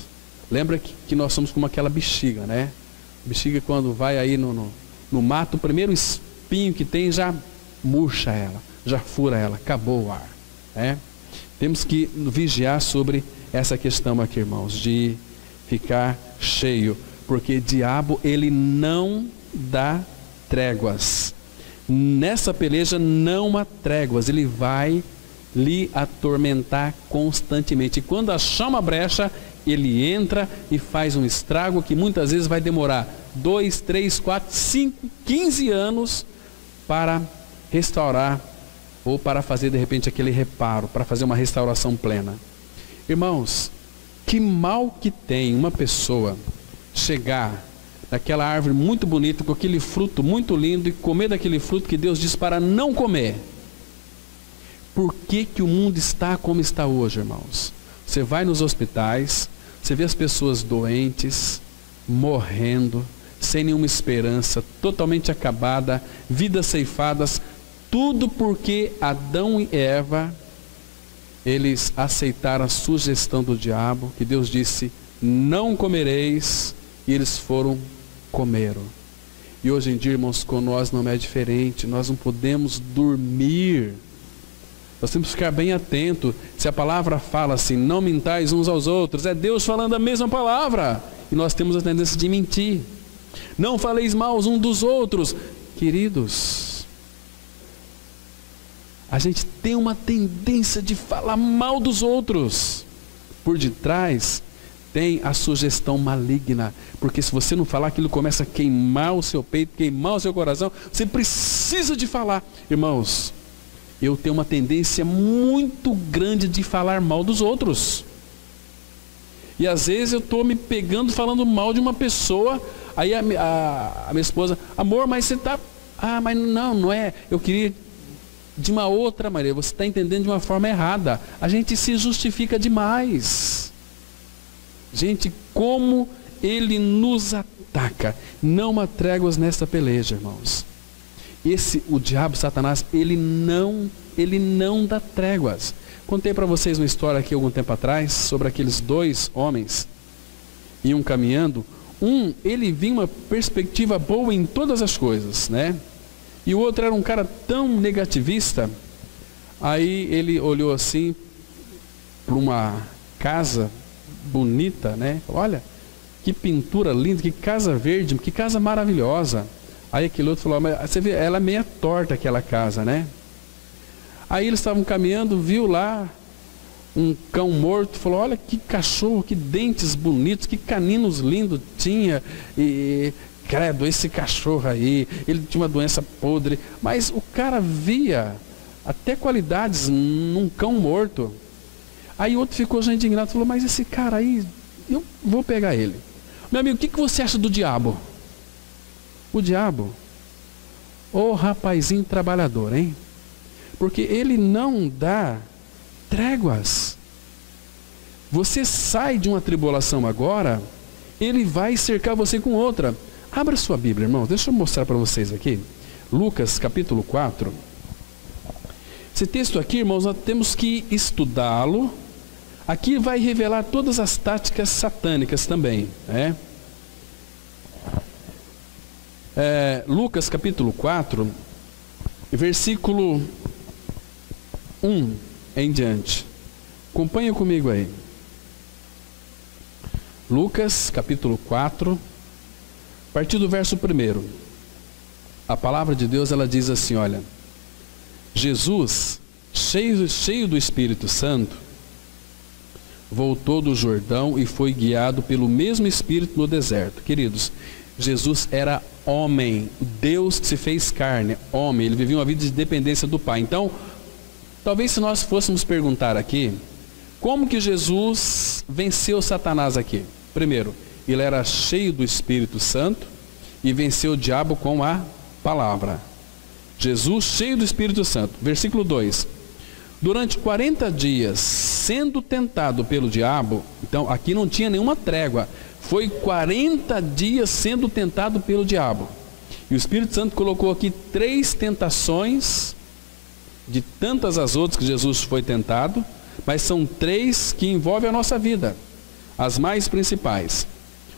Lembra que nós somos como aquela bexiga, né? Bexiga, quando vai aí no mato, o primeiro espinho que tem já murcha ela, já fura ela, acabou o ar, né? Temos que vigiar sobre essa questão aqui, irmãos, de ficar cheio, porque diabo, ele não dá tréguas. Nessa peleja não há tréguas, ele vai lhe atormentar constantemente. E quando achar uma brecha, ele entra e faz um estrago que muitas vezes vai demorar 2, 3, 4, 5, 15 anos para restaurar, ou para fazer de repente aquele reparo, para fazer uma restauração plena. Irmãos, que mal que tem uma pessoa chegar naquela árvore muito bonita, com aquele fruto muito lindo, e comer daquele fruto que Deus diz para não comer. Por que que o mundo está como está hoje, irmãos? Você vai nos hospitais, você vê as pessoas doentes, morrendo, sem nenhuma esperança, totalmente acabada, vidas ceifadas, tudo porque Adão e Eva, eles aceitaram a sugestão do diabo, que Deus disse, não comereis, e eles comeram. E hoje em dia, irmãos, com nós não é diferente, nós não podemos dormir. Nós temos que ficar bem atento. Se a palavra fala assim, não mintais uns aos outros, é Deus falando a mesma palavra, e nós temos a tendência de mentir. Não faleis mal uns dos outros. Queridos, a gente tem uma tendência de falar mal dos outros. Por detrás tem a sugestão maligna, porque se você não falar, aquilo começa a queimar o seu peito, queimar o seu coração. Você precisa de falar. Irmãos, eu tenho uma tendência muito grande de falar mal dos outros. E às vezes eu estou me pegando falando mal de uma pessoa. Aí a minha esposa, amor, mas você está... Ah, mas não é. Eu queria de uma outra maneira. Você está entendendo de uma forma errada. A gente se justifica demais. Gente, como ele nos ataca. Não há tréguas nesta peleja, irmãos. O diabo, Satanás, ele não dá tréguas. Contei para vocês uma história aqui algum tempo atrás, sobre aqueles 2 homens, iam caminhando. Ele vinha uma perspectiva boa em todas as coisas, né? E o outro era um cara tão negativista. Aí ele olhou assim, para uma casa bonita, né? Olha, que pintura linda, que casa verde, que casa maravilhosa. Aí aquele outro falou, mas você vê, ela é meia torta aquela casa, né? Aí eles estavam caminhando, viu lá um cão morto, falou, olha que cachorro, que dentes bonitos, que caninos lindos tinha. E credo, esse cachorro aí, ele tinha uma doença podre. Mas o cara via até qualidades num cão morto. Aí outro ficou já indignado, falou, mas esse cara aí, eu vou pegar ele. Meu amigo, o que você acha do diabo? O diabo, ô rapazinho trabalhador, hein? Porque ele não dá tréguas. Você sai de uma tribulação agora, ele vai cercar você com outra. Abra sua Bíblia, irmão, deixa eu mostrar para vocês aqui. Lucas capítulo 4. Esse texto aqui, irmãos, nós temos que estudá-lo. Aqui vai revelar todas as táticas satânicas também, né? Lucas capítulo 4, versículo 1 em diante. Acompanha comigo aí. Lucas capítulo 4, a partir do verso 1. A palavra de Deus, ela diz assim, olha: Jesus, cheio do Espírito Santo, voltou do Jordão e foi guiado pelo mesmo Espírito no deserto. Queridos, Jesus era homem, Deus que se fez carne, homem, ele vivia uma vida de dependência do Pai. Então, talvez se nós fôssemos perguntar aqui, como que Jesus venceu Satanás aqui? Primeiro, ele era cheio do Espírito Santo e venceu o diabo com a palavra. Jesus cheio do Espírito Santo. Versículo 2: Durante 40 dias, sendo tentado pelo diabo, então aqui não tinha nenhuma trégua, foi 40 dias sendo tentado pelo diabo. E o Espírito Santo colocou aqui 3 tentações, de tantas as outras que Jesus foi tentado, mas são 3 que envolvem a nossa vida, as mais principais.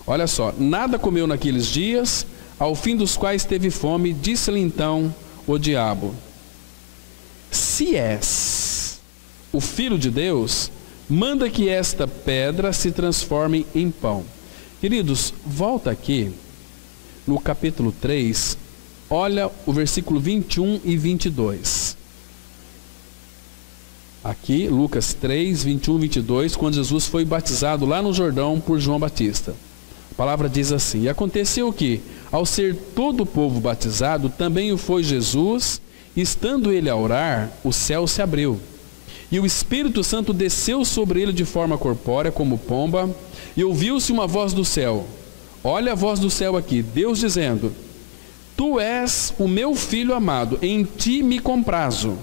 Olha só, nada comeu naqueles dias, ao fim dos quais teve fome, disse-lhe então o diabo: se és o Filho de Deus, manda que esta pedra se transforme em pão. Queridos, volta aqui no capítulo 3, olha o versículo 21 e 22. Aqui, Lucas 3, 21 e 22, quando Jesus foi batizado lá no Jordão por João Batista. A palavra diz assim: e aconteceu que, ao ser todo o povo batizado, também o foi Jesus, e estando ele a orar, o céu se abriu. E o Espírito Santo desceu sobre ele de forma corpórea, como pomba, e ouviu-se uma voz do céu. Olha a voz do céu aqui, Deus dizendo: tu és o meu filho amado, em ti me comprazo.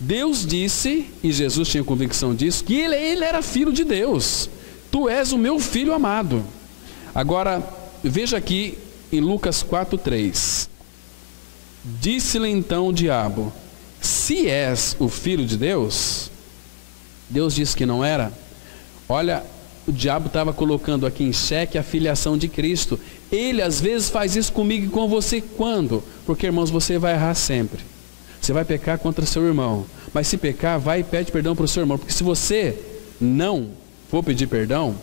Deus disse, e Jesus tinha convicção disso, que ele era filho de Deus. Tu és o meu filho amado. Agora, veja aqui em Lucas 4:3. Disse-lhe então o diabo: se és o filho de Deus. Deus disse que não era. Olha, o diabo estava colocando aqui em xeque a filiação de Cristo. Ele às vezes faz isso comigo e com você. Quando? Porque, irmãos, você vai errar sempre. Você vai pecar contra seu irmão, mas se pecar, vai e pede perdão para o seu irmão, porque se você não for pedir perdão,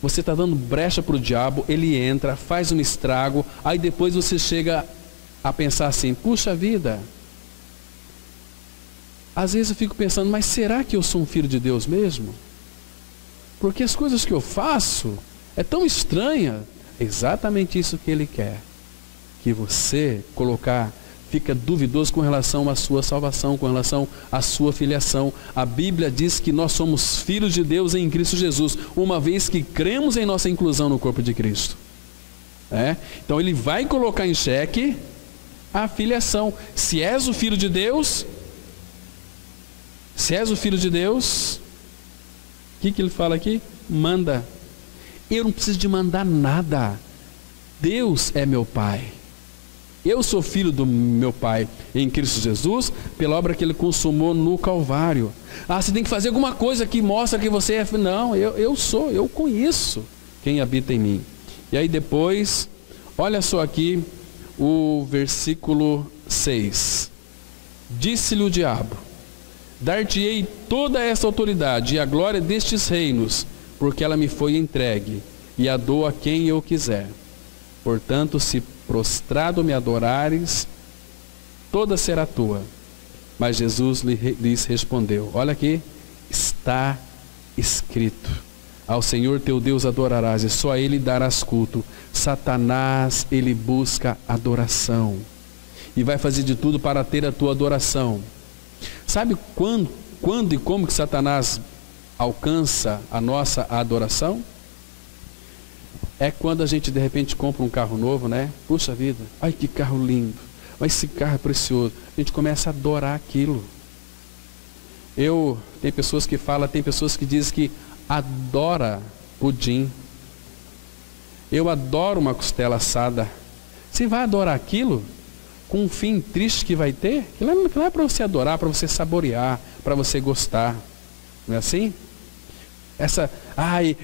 você está dando brecha para o diabo, ele entra, faz um estrago, aí depois você chega a pensar assim: puxa vida, às vezes eu fico pensando, mas será que eu sou um filho de Deus mesmo? Porque as coisas que eu faço é tão estranha. É exatamente isso que ele quer, que você fica duvidoso com relação à sua salvação, com relação à sua filiação. A Bíblia diz que nós somos filhos de Deus em Cristo Jesus, uma vez que cremos em nossa inclusão no corpo de Cristo. Então ele vai colocar em xeque a filiação. Se és o filho de Deus, o que ele fala aqui? Manda. Eu não preciso de mandar nada. Deus é meu Pai. Eu sou filho do meu Pai em Cristo Jesus, pela obra que Ele consumou no Calvário. Você tem que fazer alguma coisa que mostra que você é... Não, eu conheço quem habita em mim. E aí depois, olha só aqui o versículo 6. Disse-lhe o diabo: dar-te-ei toda esta autoridade e a glória destes reinos, porque ela me foi entregue, e a dou a quem eu quiser. Portanto, se prostrado me adorares, toda será tua. Mas Jesus lhes respondeu: olha aqui, está escrito: ao Senhor teu Deus adorarás, e só a Ele darás culto. Satanás, ele busca adoração, e vai fazer de tudo para ter a tua adoração. Sabe quando e como que Satanás alcança a nossa adoração? É quando a gente de repente compra um carro novo, né? Puxa vida, ai que carro lindo, mas esse carro é precioso. A gente começa a adorar aquilo. Tem pessoas que falam, tem pessoas que dizem que adora pudim. Eu adoro uma costela assada. Você vai adorar aquilo com um fim triste que vai ter? Não é para você adorar, para você saborear, para você gostar. Não é assim?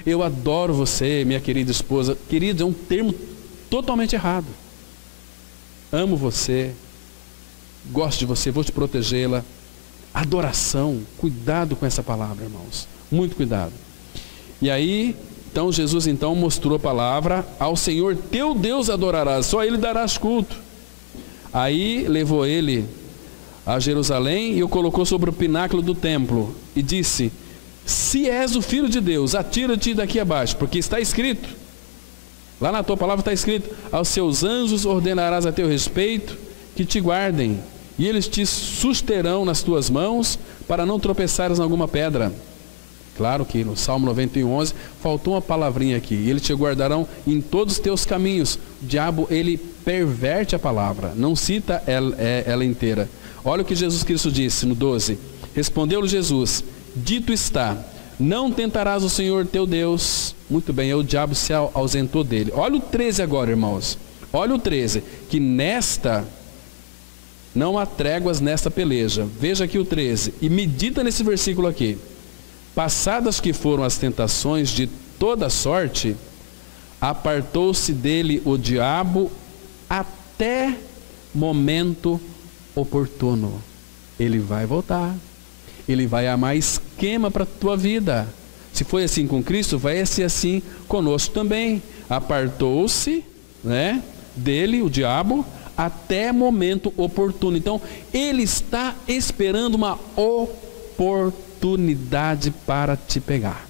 Eu adoro você, minha querida esposa. Querido, é um termo totalmente errado. Amo você, gosto de você, vou te protegê-la. Adoração, cuidado com essa palavra, irmãos. Muito cuidado. E aí, então Jesus mostrou a palavra: ao Senhor teu Deus adorarás, só a Ele darás culto. Aí levou ele a Jerusalém e o colocou sobre o pináculo do templo e disse: se és o Filho de Deus, atira-te daqui abaixo, porque está escrito, lá na tua palavra está escrito: aos seus anjos ordenarás a teu respeito que te guardem, e eles te susterão nas tuas mãos, para não tropeçares em alguma pedra. Claro que no Salmo 91:11 faltou uma palavrinha aqui: eles te guardarão em todos os teus caminhos. O diabo, ele perverte a palavra, não cita ela inteira. Olha o que Jesus Cristo disse no 12. Respondeu-lhe Jesus: dito está, não tentarás o Senhor teu Deus. Muito bem, o diabo se ausentou dele. Olha o 13 agora, irmãos. Olha o 13, que nesta, não há tréguas nesta peleja. Veja aqui o 13, e medita nesse versículo aqui. Passadas que foram as tentações de toda sorte, apartou-se dele o diabo até momento oportuno. Ele vai voltar. Ele vai armar esquema para a tua vida. Se foi assim com Cristo, vai ser assim conosco também. Apartou-se, né, dele, o diabo, até momento oportuno. Então, ele está esperando uma oportunidade para te pegar.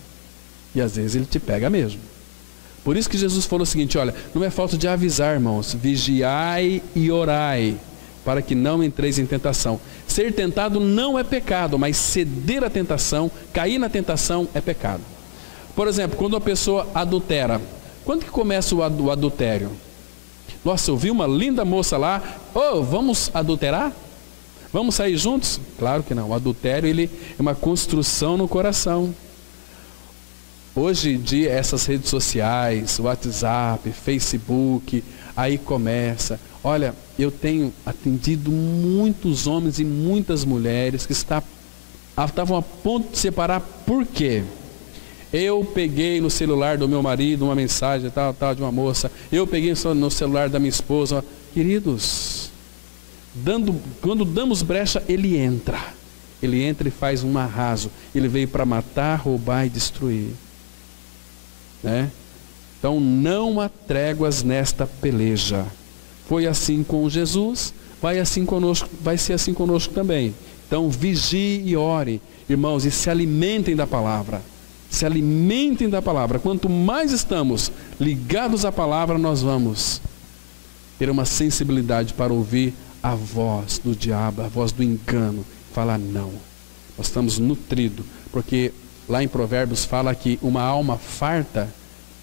E às vezes ele te pega mesmo. Por isso que Jesus falou o seguinte: olha, não é falta de avisar, irmãos, vigiai e orai, para que não entreis em tentação. Ser tentado não é pecado, mas ceder à tentação, cair na tentação é pecado. Por exemplo, quando a pessoa adultera, quando que começa o adultério? Nossa, eu vi uma linda moça lá, vamos adulterar? Vamos sair juntos? Claro que não. O adultério, ele é uma construção no coração. Hoje em dia, essas redes sociais, WhatsApp, Facebook, aí começa. Olha, eu tenho atendido muitos homens e muitas mulheres que estavam a ponto de separar. Por quê? Eu peguei no celular do meu marido uma mensagem tal de uma moça. Eu peguei no celular da minha esposa. Queridos, quando damos brecha, ele entra. Ele entra e faz um arraso. Ele veio para matar, roubar e destruir. Né? Então não há tréguas nesta peleja. Foi assim com Jesus, vai ser assim conosco também. Então vigie e ore, irmãos, e se alimentem da palavra. Se alimentem da palavra. Quanto mais estamos ligados à palavra, nós vamos ter uma sensibilidade para ouvir a voz do diabo, a voz do engano. Falar não. Nós estamos nutridos, porque lá em Provérbios fala que uma alma farta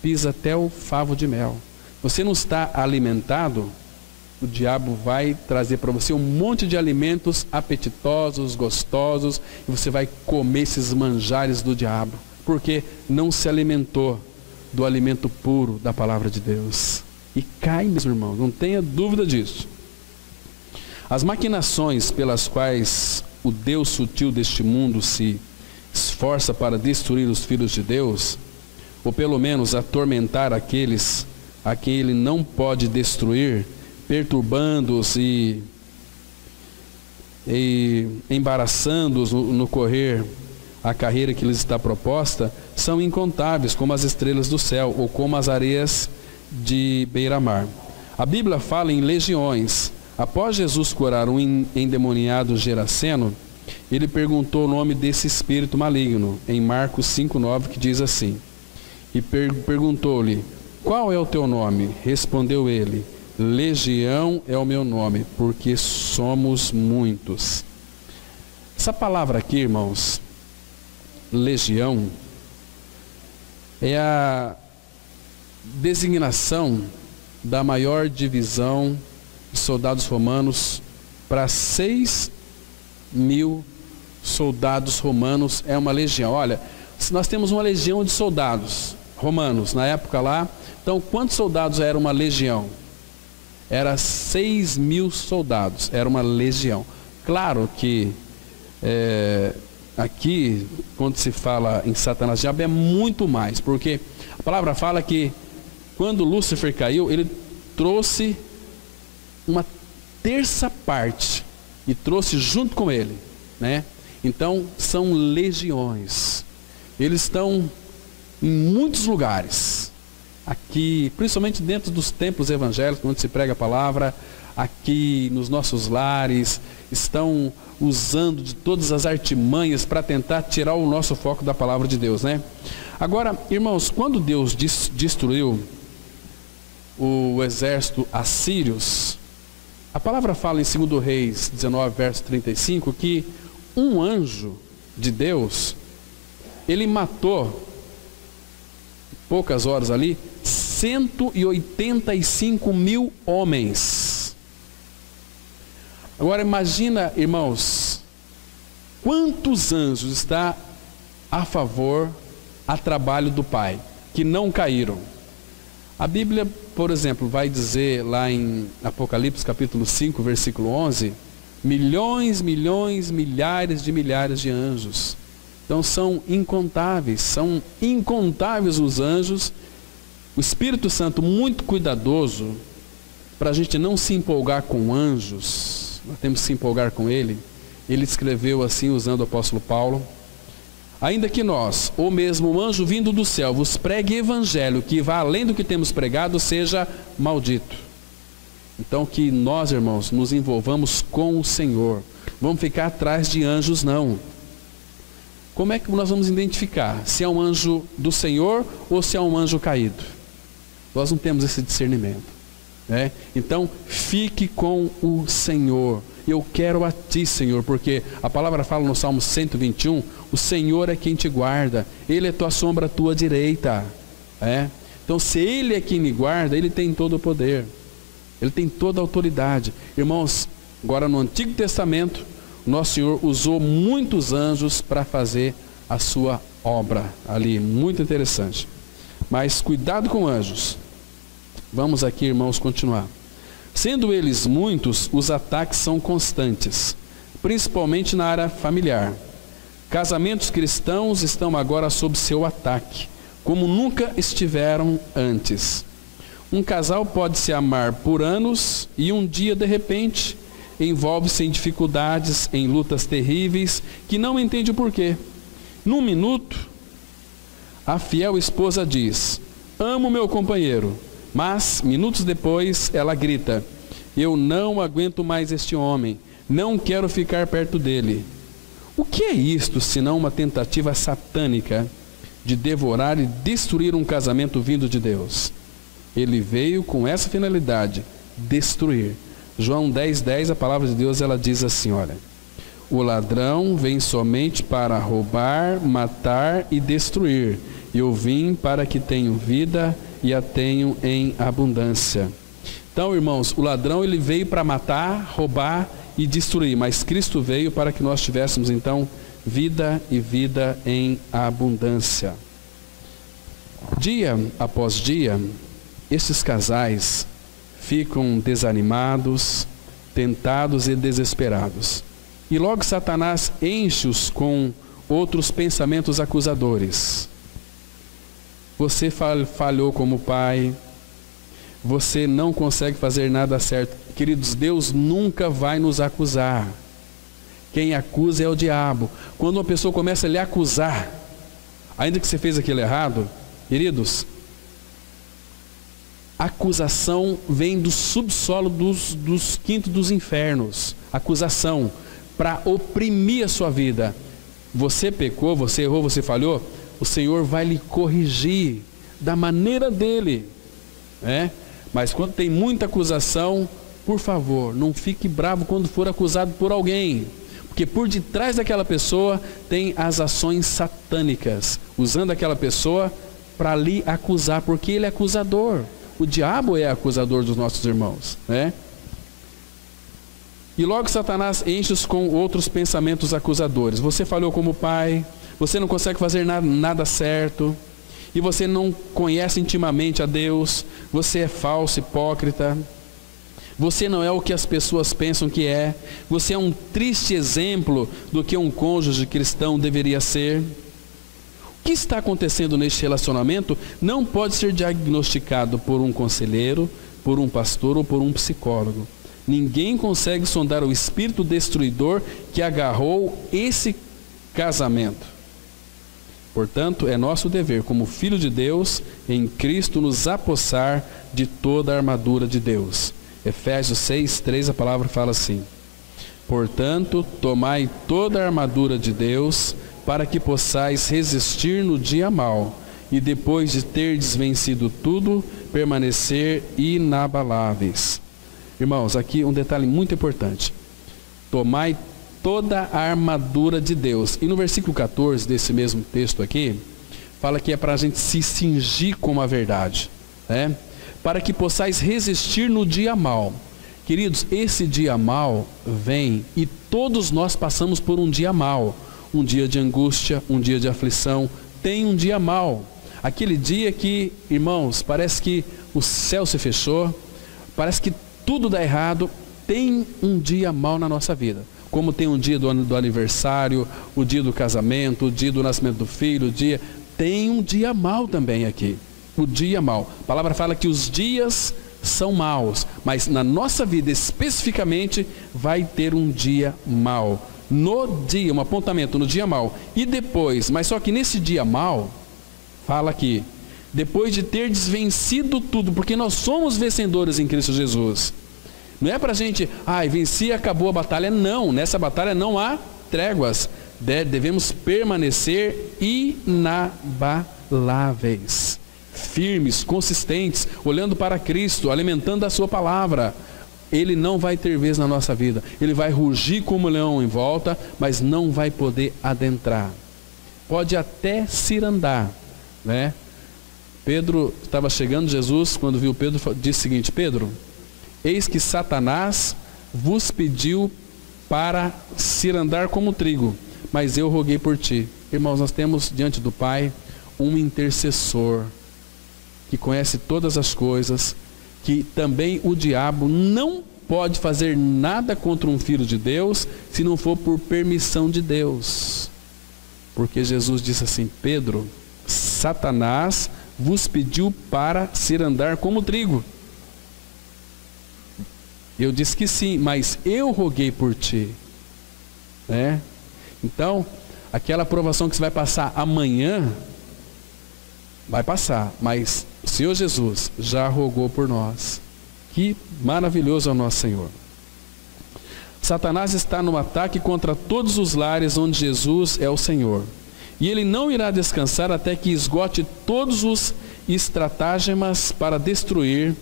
pisa até o favo de mel. Você não está alimentado, o diabo vai trazer para você um monte de alimentos apetitosos, gostosos, e você vai comer esses manjares do diabo, porque não se alimentou do alimento puro da palavra de Deus. E cai, meus irmãos, não tenha dúvida disso. As maquinações pelas quais o Deus sutil deste mundo se esforça para destruir os filhos de Deus, ou pelo menos atormentar aqueles a quem ele não pode destruir, perturbando-os e embaraçando-os no correr a carreira que lhes está proposta, são incontáveis, como as estrelas do céu ou como as areias de beira-mar. A Bíblia fala em legiões. Após Jesus curar um endemoniado geraseno, ele perguntou o nome desse espírito maligno, em Marcos 5,9, que diz assim, e perguntou-lhe: qual é o teu nome? Respondeu ele: Legião é o meu nome, porque somos muitos. Essa palavra aqui, irmãos, legião, é a designação da maior divisão de soldados romanos. Para 6.000 soldados romanos é uma legião. Olha, nós temos uma legião de soldados romanos na época lá. Então, quantos soldados era uma legião? Era 6.000 soldados, era uma legião. Claro que aqui, quando se fala em Satanás, diabo, é muito mais, porque a palavra fala que quando Lúcifer caiu, ele trouxe uma terça parte e trouxe junto com ele, né? Então são legiões. Eles estão em muitos lugares. Aqui, principalmente dentro dos templos evangélicos, onde se prega a palavra, aqui nos nossos lares, estão usando de todas as artimanhas para tentar tirar o nosso foco da palavra de Deus, né? Agora, irmãos, quando Deus destruiu o exército assírios, a palavra fala em 2 Reis 19, verso 35, que um anjo de Deus, ele matou, poucas horas ali, 185.000 homens. Agora imagina, irmãos, quantos anjos está a favor, a trabalho do Pai, que não caíram. A Bíblia, por exemplo, vai dizer lá em Apocalipse capítulo 5, versículo 11, milhões, milhares de anjos. Então são incontáveis os anjos. O Espírito Santo, muito cuidadoso, para a gente não se empolgar com anjos, nós temos que se empolgar com Ele. Ele escreveu assim, usando o apóstolo Paulo: ainda que nós, ou mesmo o anjo vindo do céu, vos pregue evangelho que vá além do que temos pregado, seja maldito. Então que nós, irmãos, nos envolvamos com o Senhor. Vamos ficar atrás de anjos, não. Como é que nós vamos identificar se é um anjo do Senhor ou se é um anjo caído? Nós não temos esse discernimento, né? Então fique com o Senhor. Eu quero a ti, Senhor, porque a palavra fala no Salmo 121, o Senhor é quem te guarda, Ele é tua sombra à tua direita. Então se Ele é quem me guarda, Ele tem todo o poder, Ele tem toda a autoridade. Irmãos, agora no Antigo Testamento, nosso Senhor usou muitos anjos para fazer a sua obra ali, muito interessante. Mas cuidado com anjos. Vamos aqui, irmãos, continuar. Sendo eles muitos, os ataques são constantes, principalmente na área familiar. Casamentos cristãos estão agora sob seu ataque, como nunca estiveram antes. Um casal pode se amar por anos e um dia, de repente, envolve-se em dificuldades, em lutas terríveis, que não entende o porquê. Num minuto, a fiel esposa diz: amo meu companheiro. Mas, minutos depois, ela grita: eu não aguento mais este homem, não quero ficar perto dele. O que é isto, senão uma tentativa satânica de devorar e destruir um casamento vindo de Deus? Ele veio com essa finalidade, destruir. João 10:10, a palavra de Deus, ela diz assim, olha: o ladrão vem somente para roubar, matar e destruir. Eu vim para que tenham vida e a tenham em abundância. Então, irmãos, o ladrão ele veio para matar, roubar e destruir, mas Cristo veio para que nós tivéssemos então vida e vida em abundância. Dia após dia, esses casais ficam desanimados, tentados e desesperados. E logo Satanás enche-os com outros pensamentos acusadores. Você falhou como pai, você não consegue fazer nada certo. Queridos, Deus nunca vai nos acusar. Quem acusa é o diabo. Quando uma pessoa começa a lhe acusar, ainda que você fez aquilo errado, queridos, acusação vem do subsolo dos quintos dos infernos. Acusação para oprimir a sua vida. Você pecou, você errou, você falhou, o Senhor vai lhe corrigir da maneira dele, Mas quando tem muita acusação, por favor, não fique bravo quando for acusado por alguém, porque por detrás daquela pessoa tem as ações satânicas, usando aquela pessoa para lhe acusar, porque ele é acusador. O diabo é acusador dos nossos irmãos, E logo Satanás enche-os com outros pensamentos acusadores. Você falhou como pai, você não consegue fazer nada certo, e você não conhece intimamente a Deus, você é falso, hipócrita, você não é o que as pessoas pensam que é, você é um triste exemplo do que um cônjuge cristão deveria ser. O que está acontecendo neste relacionamento não pode ser diagnosticado por um conselheiro, por um pastor ou por um psicólogo. Ninguém consegue sondar o espírito destruidor que agarrou esse casamento. Portanto, é nosso dever, como filho de Deus, em Cristo, nos apossar de toda a armadura de Deus. Efésios 6:3, a palavra fala assim: portanto, tomai toda a armadura de Deus, para que possais resistir no dia mau, e depois de terdes vencido tudo, permanecer inabaláveis. Irmãos, aqui um detalhe muito importante: tomai toda a armadura de Deus. E no versículo 14 desse mesmo texto aqui, fala que é para a gente se cingir com a verdade, para que possais resistir no dia mau. Queridos, esse dia mau vem e todos nós passamos por um dia mau. Um dia de angústia, um dia de aflição, tem um dia mau. Aquele dia que, irmãos, parece que o céu se fechou, parece que tudo dá errado, tem um dia mau na nossa vida. Como tem um dia do aniversário, o dia do casamento, o dia do nascimento do filho, tem um dia mau também aqui. O dia mau. A palavra fala que os dias são maus, mas na nossa vida especificamente vai ter um dia mau. No dia, um apontamento no dia mau. E depois, mas só que nesse dia mau, fala aqui, depois de ter vencido tudo, porque nós somos vencedores em Cristo Jesus. Não é para a gente, venci e acabou a batalha. Não, nessa batalha não há tréguas. Devemos permanecer inabaláveis, firmes, consistentes, olhando para Cristo, alimentando a sua palavra. Ele não vai ter vez na nossa vida. Ele vai rugir como leão em volta, mas não vai poder adentrar. Pode até cirandar, né? Pedro estava chegando, Jesus, quando viu Pedro, disse o seguinte: Pedro, eis que Satanás vos pediu para cirandar como trigo, mas eu roguei por ti. Irmãos, nós temos diante do Pai um intercessor que conhece todas as coisas, que também o diabo não pode fazer nada contra um filho de Deus se não for por permissão de Deus. Porque Jesus disse assim: Pedro, Satanás vos pediu para cirandar como trigo. Eu disse que sim, mas eu roguei por ti, né? Então, aquela provação que você vai passar amanhã, vai passar, mas o Senhor Jesus já rogou por nós. Que maravilhoso é o nosso Senhor. Satanás está no ataque contra todos os lares onde Jesus é o Senhor. E ele não irá descansar até que esgote todos os estratagemas para destruir,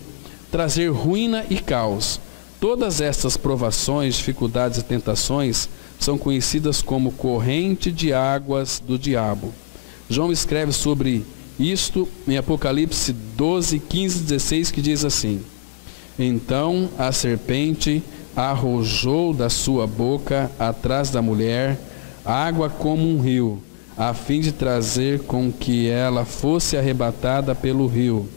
trazer ruína e caos. Todas estas provações, dificuldades e tentações são conhecidas como corrente de águas do diabo. João escreve sobre isto em Apocalipse 12, 15 e 16, que diz assim: Então a serpente arrojou da sua boca atrás da mulher água como um rio, a fim de trazer com que ela fosse arrebatada pelo rio.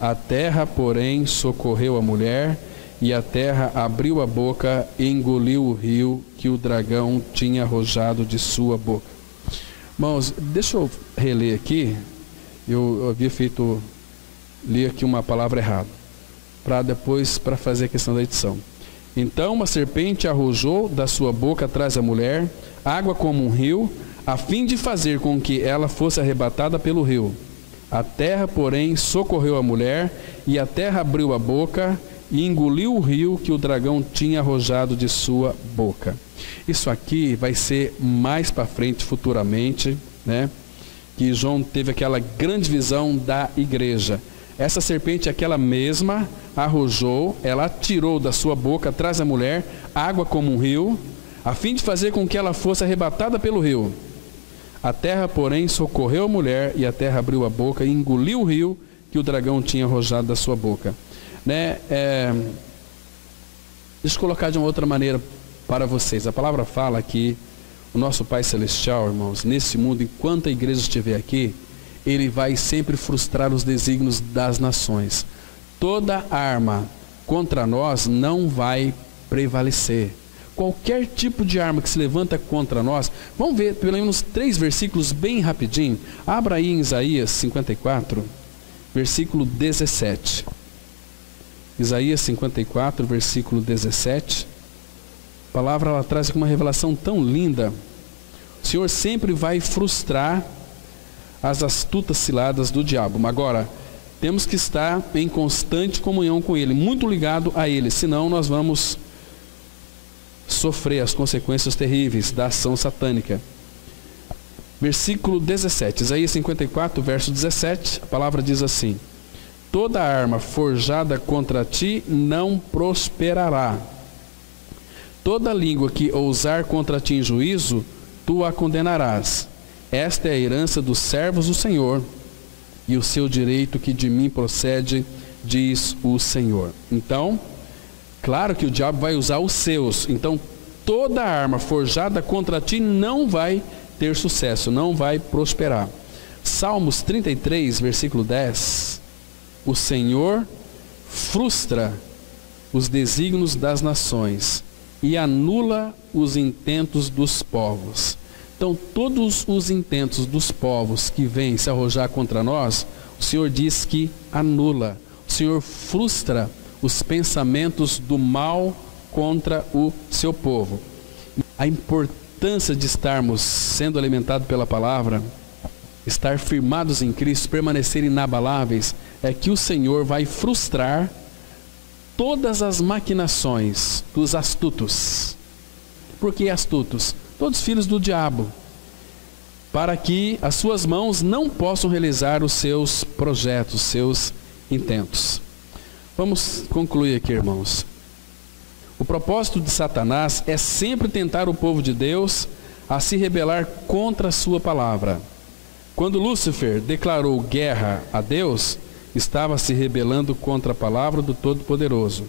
A terra, porém, socorreu a mulher, e a terra abriu a boca e engoliu o rio que o dragão tinha arrojado de sua boca. Irmãos, deixa eu reler aqui. Eu havia li aqui uma palavra errada, para fazer a questão da edição. Então uma serpente arrojou da sua boca atrás da mulher água como um rio, a fim de fazer com que ela fosse arrebatada pelo rio. A terra, porém, socorreu a mulher, e a terra abriu a boca e engoliu o rio que o dragão tinha arrojado de sua boca. Isso aqui vai ser mais para frente, futuramente, né? Que João teve aquela grande visão da igreja. Essa serpente, aquela mesma, arrojou, ela tirou da sua boca, atrás da mulher, água como um rio, a fim de fazer com que ela fosse arrebatada pelo rio. A terra, porém, socorreu a mulher, e a terra abriu a boca e engoliu o rio que o dragão tinha arrojado da sua boca. Né? Deixa eu colocar de uma outra maneira para vocês. A palavra fala que o nosso Pai Celestial, irmãos, nesse mundo, enquanto a igreja estiver aqui, Ele vai sempre frustrar os desígnios das nações. Toda arma contra nós não vai prevalecer. Qualquer tipo de arma que se levanta contra nós, vamos ver pelo menos 3 versículos bem rapidinho. Abra aí em Isaías 54, versículo 17. Isaías 54, versículo 17. A palavra ela traz uma revelação tão linda. O Senhor sempre vai frustrar as astutas ciladas do diabo. Mas agora, temos que estar em constante comunhão com Ele, muito ligado a Ele, senão nós vamos sofrer as consequências terríveis da ação satânica. Versículo 17, Isaías 54, verso 17, a palavra diz assim: Toda arma forjada contra ti não prosperará. Toda língua que ousar contra ti em juízo, tu a condenarás. Esta é a herança dos servos do Senhor, e o seu direito que de mim procede, diz o Senhor. Então, Claro que o diabo vai usar os seus, então toda arma forjada contra ti não vai ter sucesso, não vai prosperar. Salmos 33, versículo 10. O Senhor frustra os desígnios das nações e anula os intentos dos povos. Então, todos os intentos dos povos que vêm se arrojar contra nós, o Senhor diz que anula. O Senhor frustra os pensamentos do mal contra o seu povo. A importância de estarmos sendo alimentados pela palavra, estar firmados em Cristo, permanecer inabaláveis, é que o Senhor vai frustrar todas as maquinações dos astutos. Por que astutos? Todos filhos do diabo, para que as suas mãos não possam realizar os seus projetos, seus intentos. Vamos concluir aqui, irmãos. O propósito de Satanás é sempre tentar o povo de Deus a se rebelar contra a sua palavra. Quando Lúcifer declarou guerra a Deus, estava se rebelando contra a palavra do Todo-Poderoso.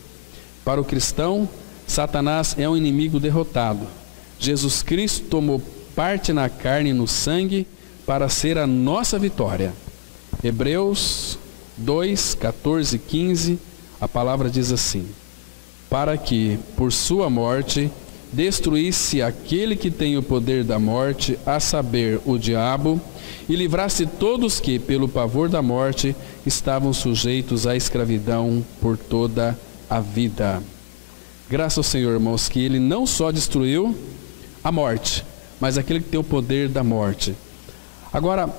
Para o cristão, Satanás é um inimigo derrotado. Jesus Cristo tomou parte na carne e no sangue para ser a nossa vitória. Hebreus 2, 14 e 15, a palavra diz assim: para que, por sua morte, destruísse aquele que tem o poder da morte, a saber, o diabo, e livrasse todos que, pelo pavor da morte, estavam sujeitos à escravidão por toda a vida. Graças ao Senhor, irmãos, que Ele não só destruiu a morte, mas aquele que tem o poder da morte. Agora,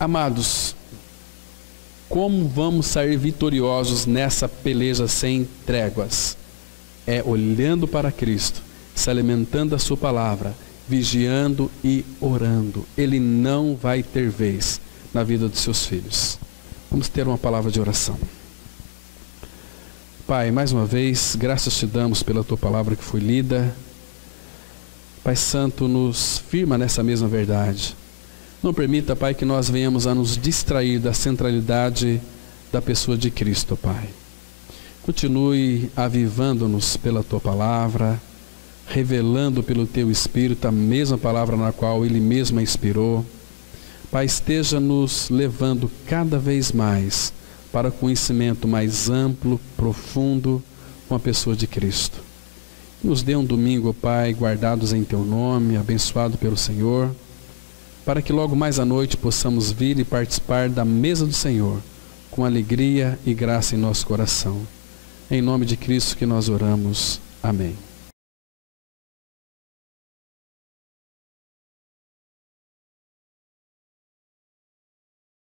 amados, como vamos sair vitoriosos nessa peleja sem tréguas? É olhando para Cristo, se alimentando da sua palavra, vigiando e orando. Ele não vai ter vez na vida dos seus filhos. Vamos ter uma palavra de oração. Pai, mais uma vez, graças te damos pela tua palavra que foi lida. Pai Santo, nos firma nessa mesma verdade. Não permita, Pai, que nós venhamos a nos distrair da centralidade da pessoa de Cristo, Pai. Continue avivando-nos pela tua palavra, revelando pelo teu Espírito a mesma palavra na qual Ele mesmo a inspirou. Pai, esteja nos levando cada vez mais para o conhecimento mais amplo, profundo com a pessoa de Cristo. Nos dê um domingo, Pai, guardados em teu nome, abençoado pelo Senhor, para que logo mais à noite possamos vir e participar da mesa do Senhor, com alegria e graça em nosso coração. Em nome de Cristo que nós oramos. Amém.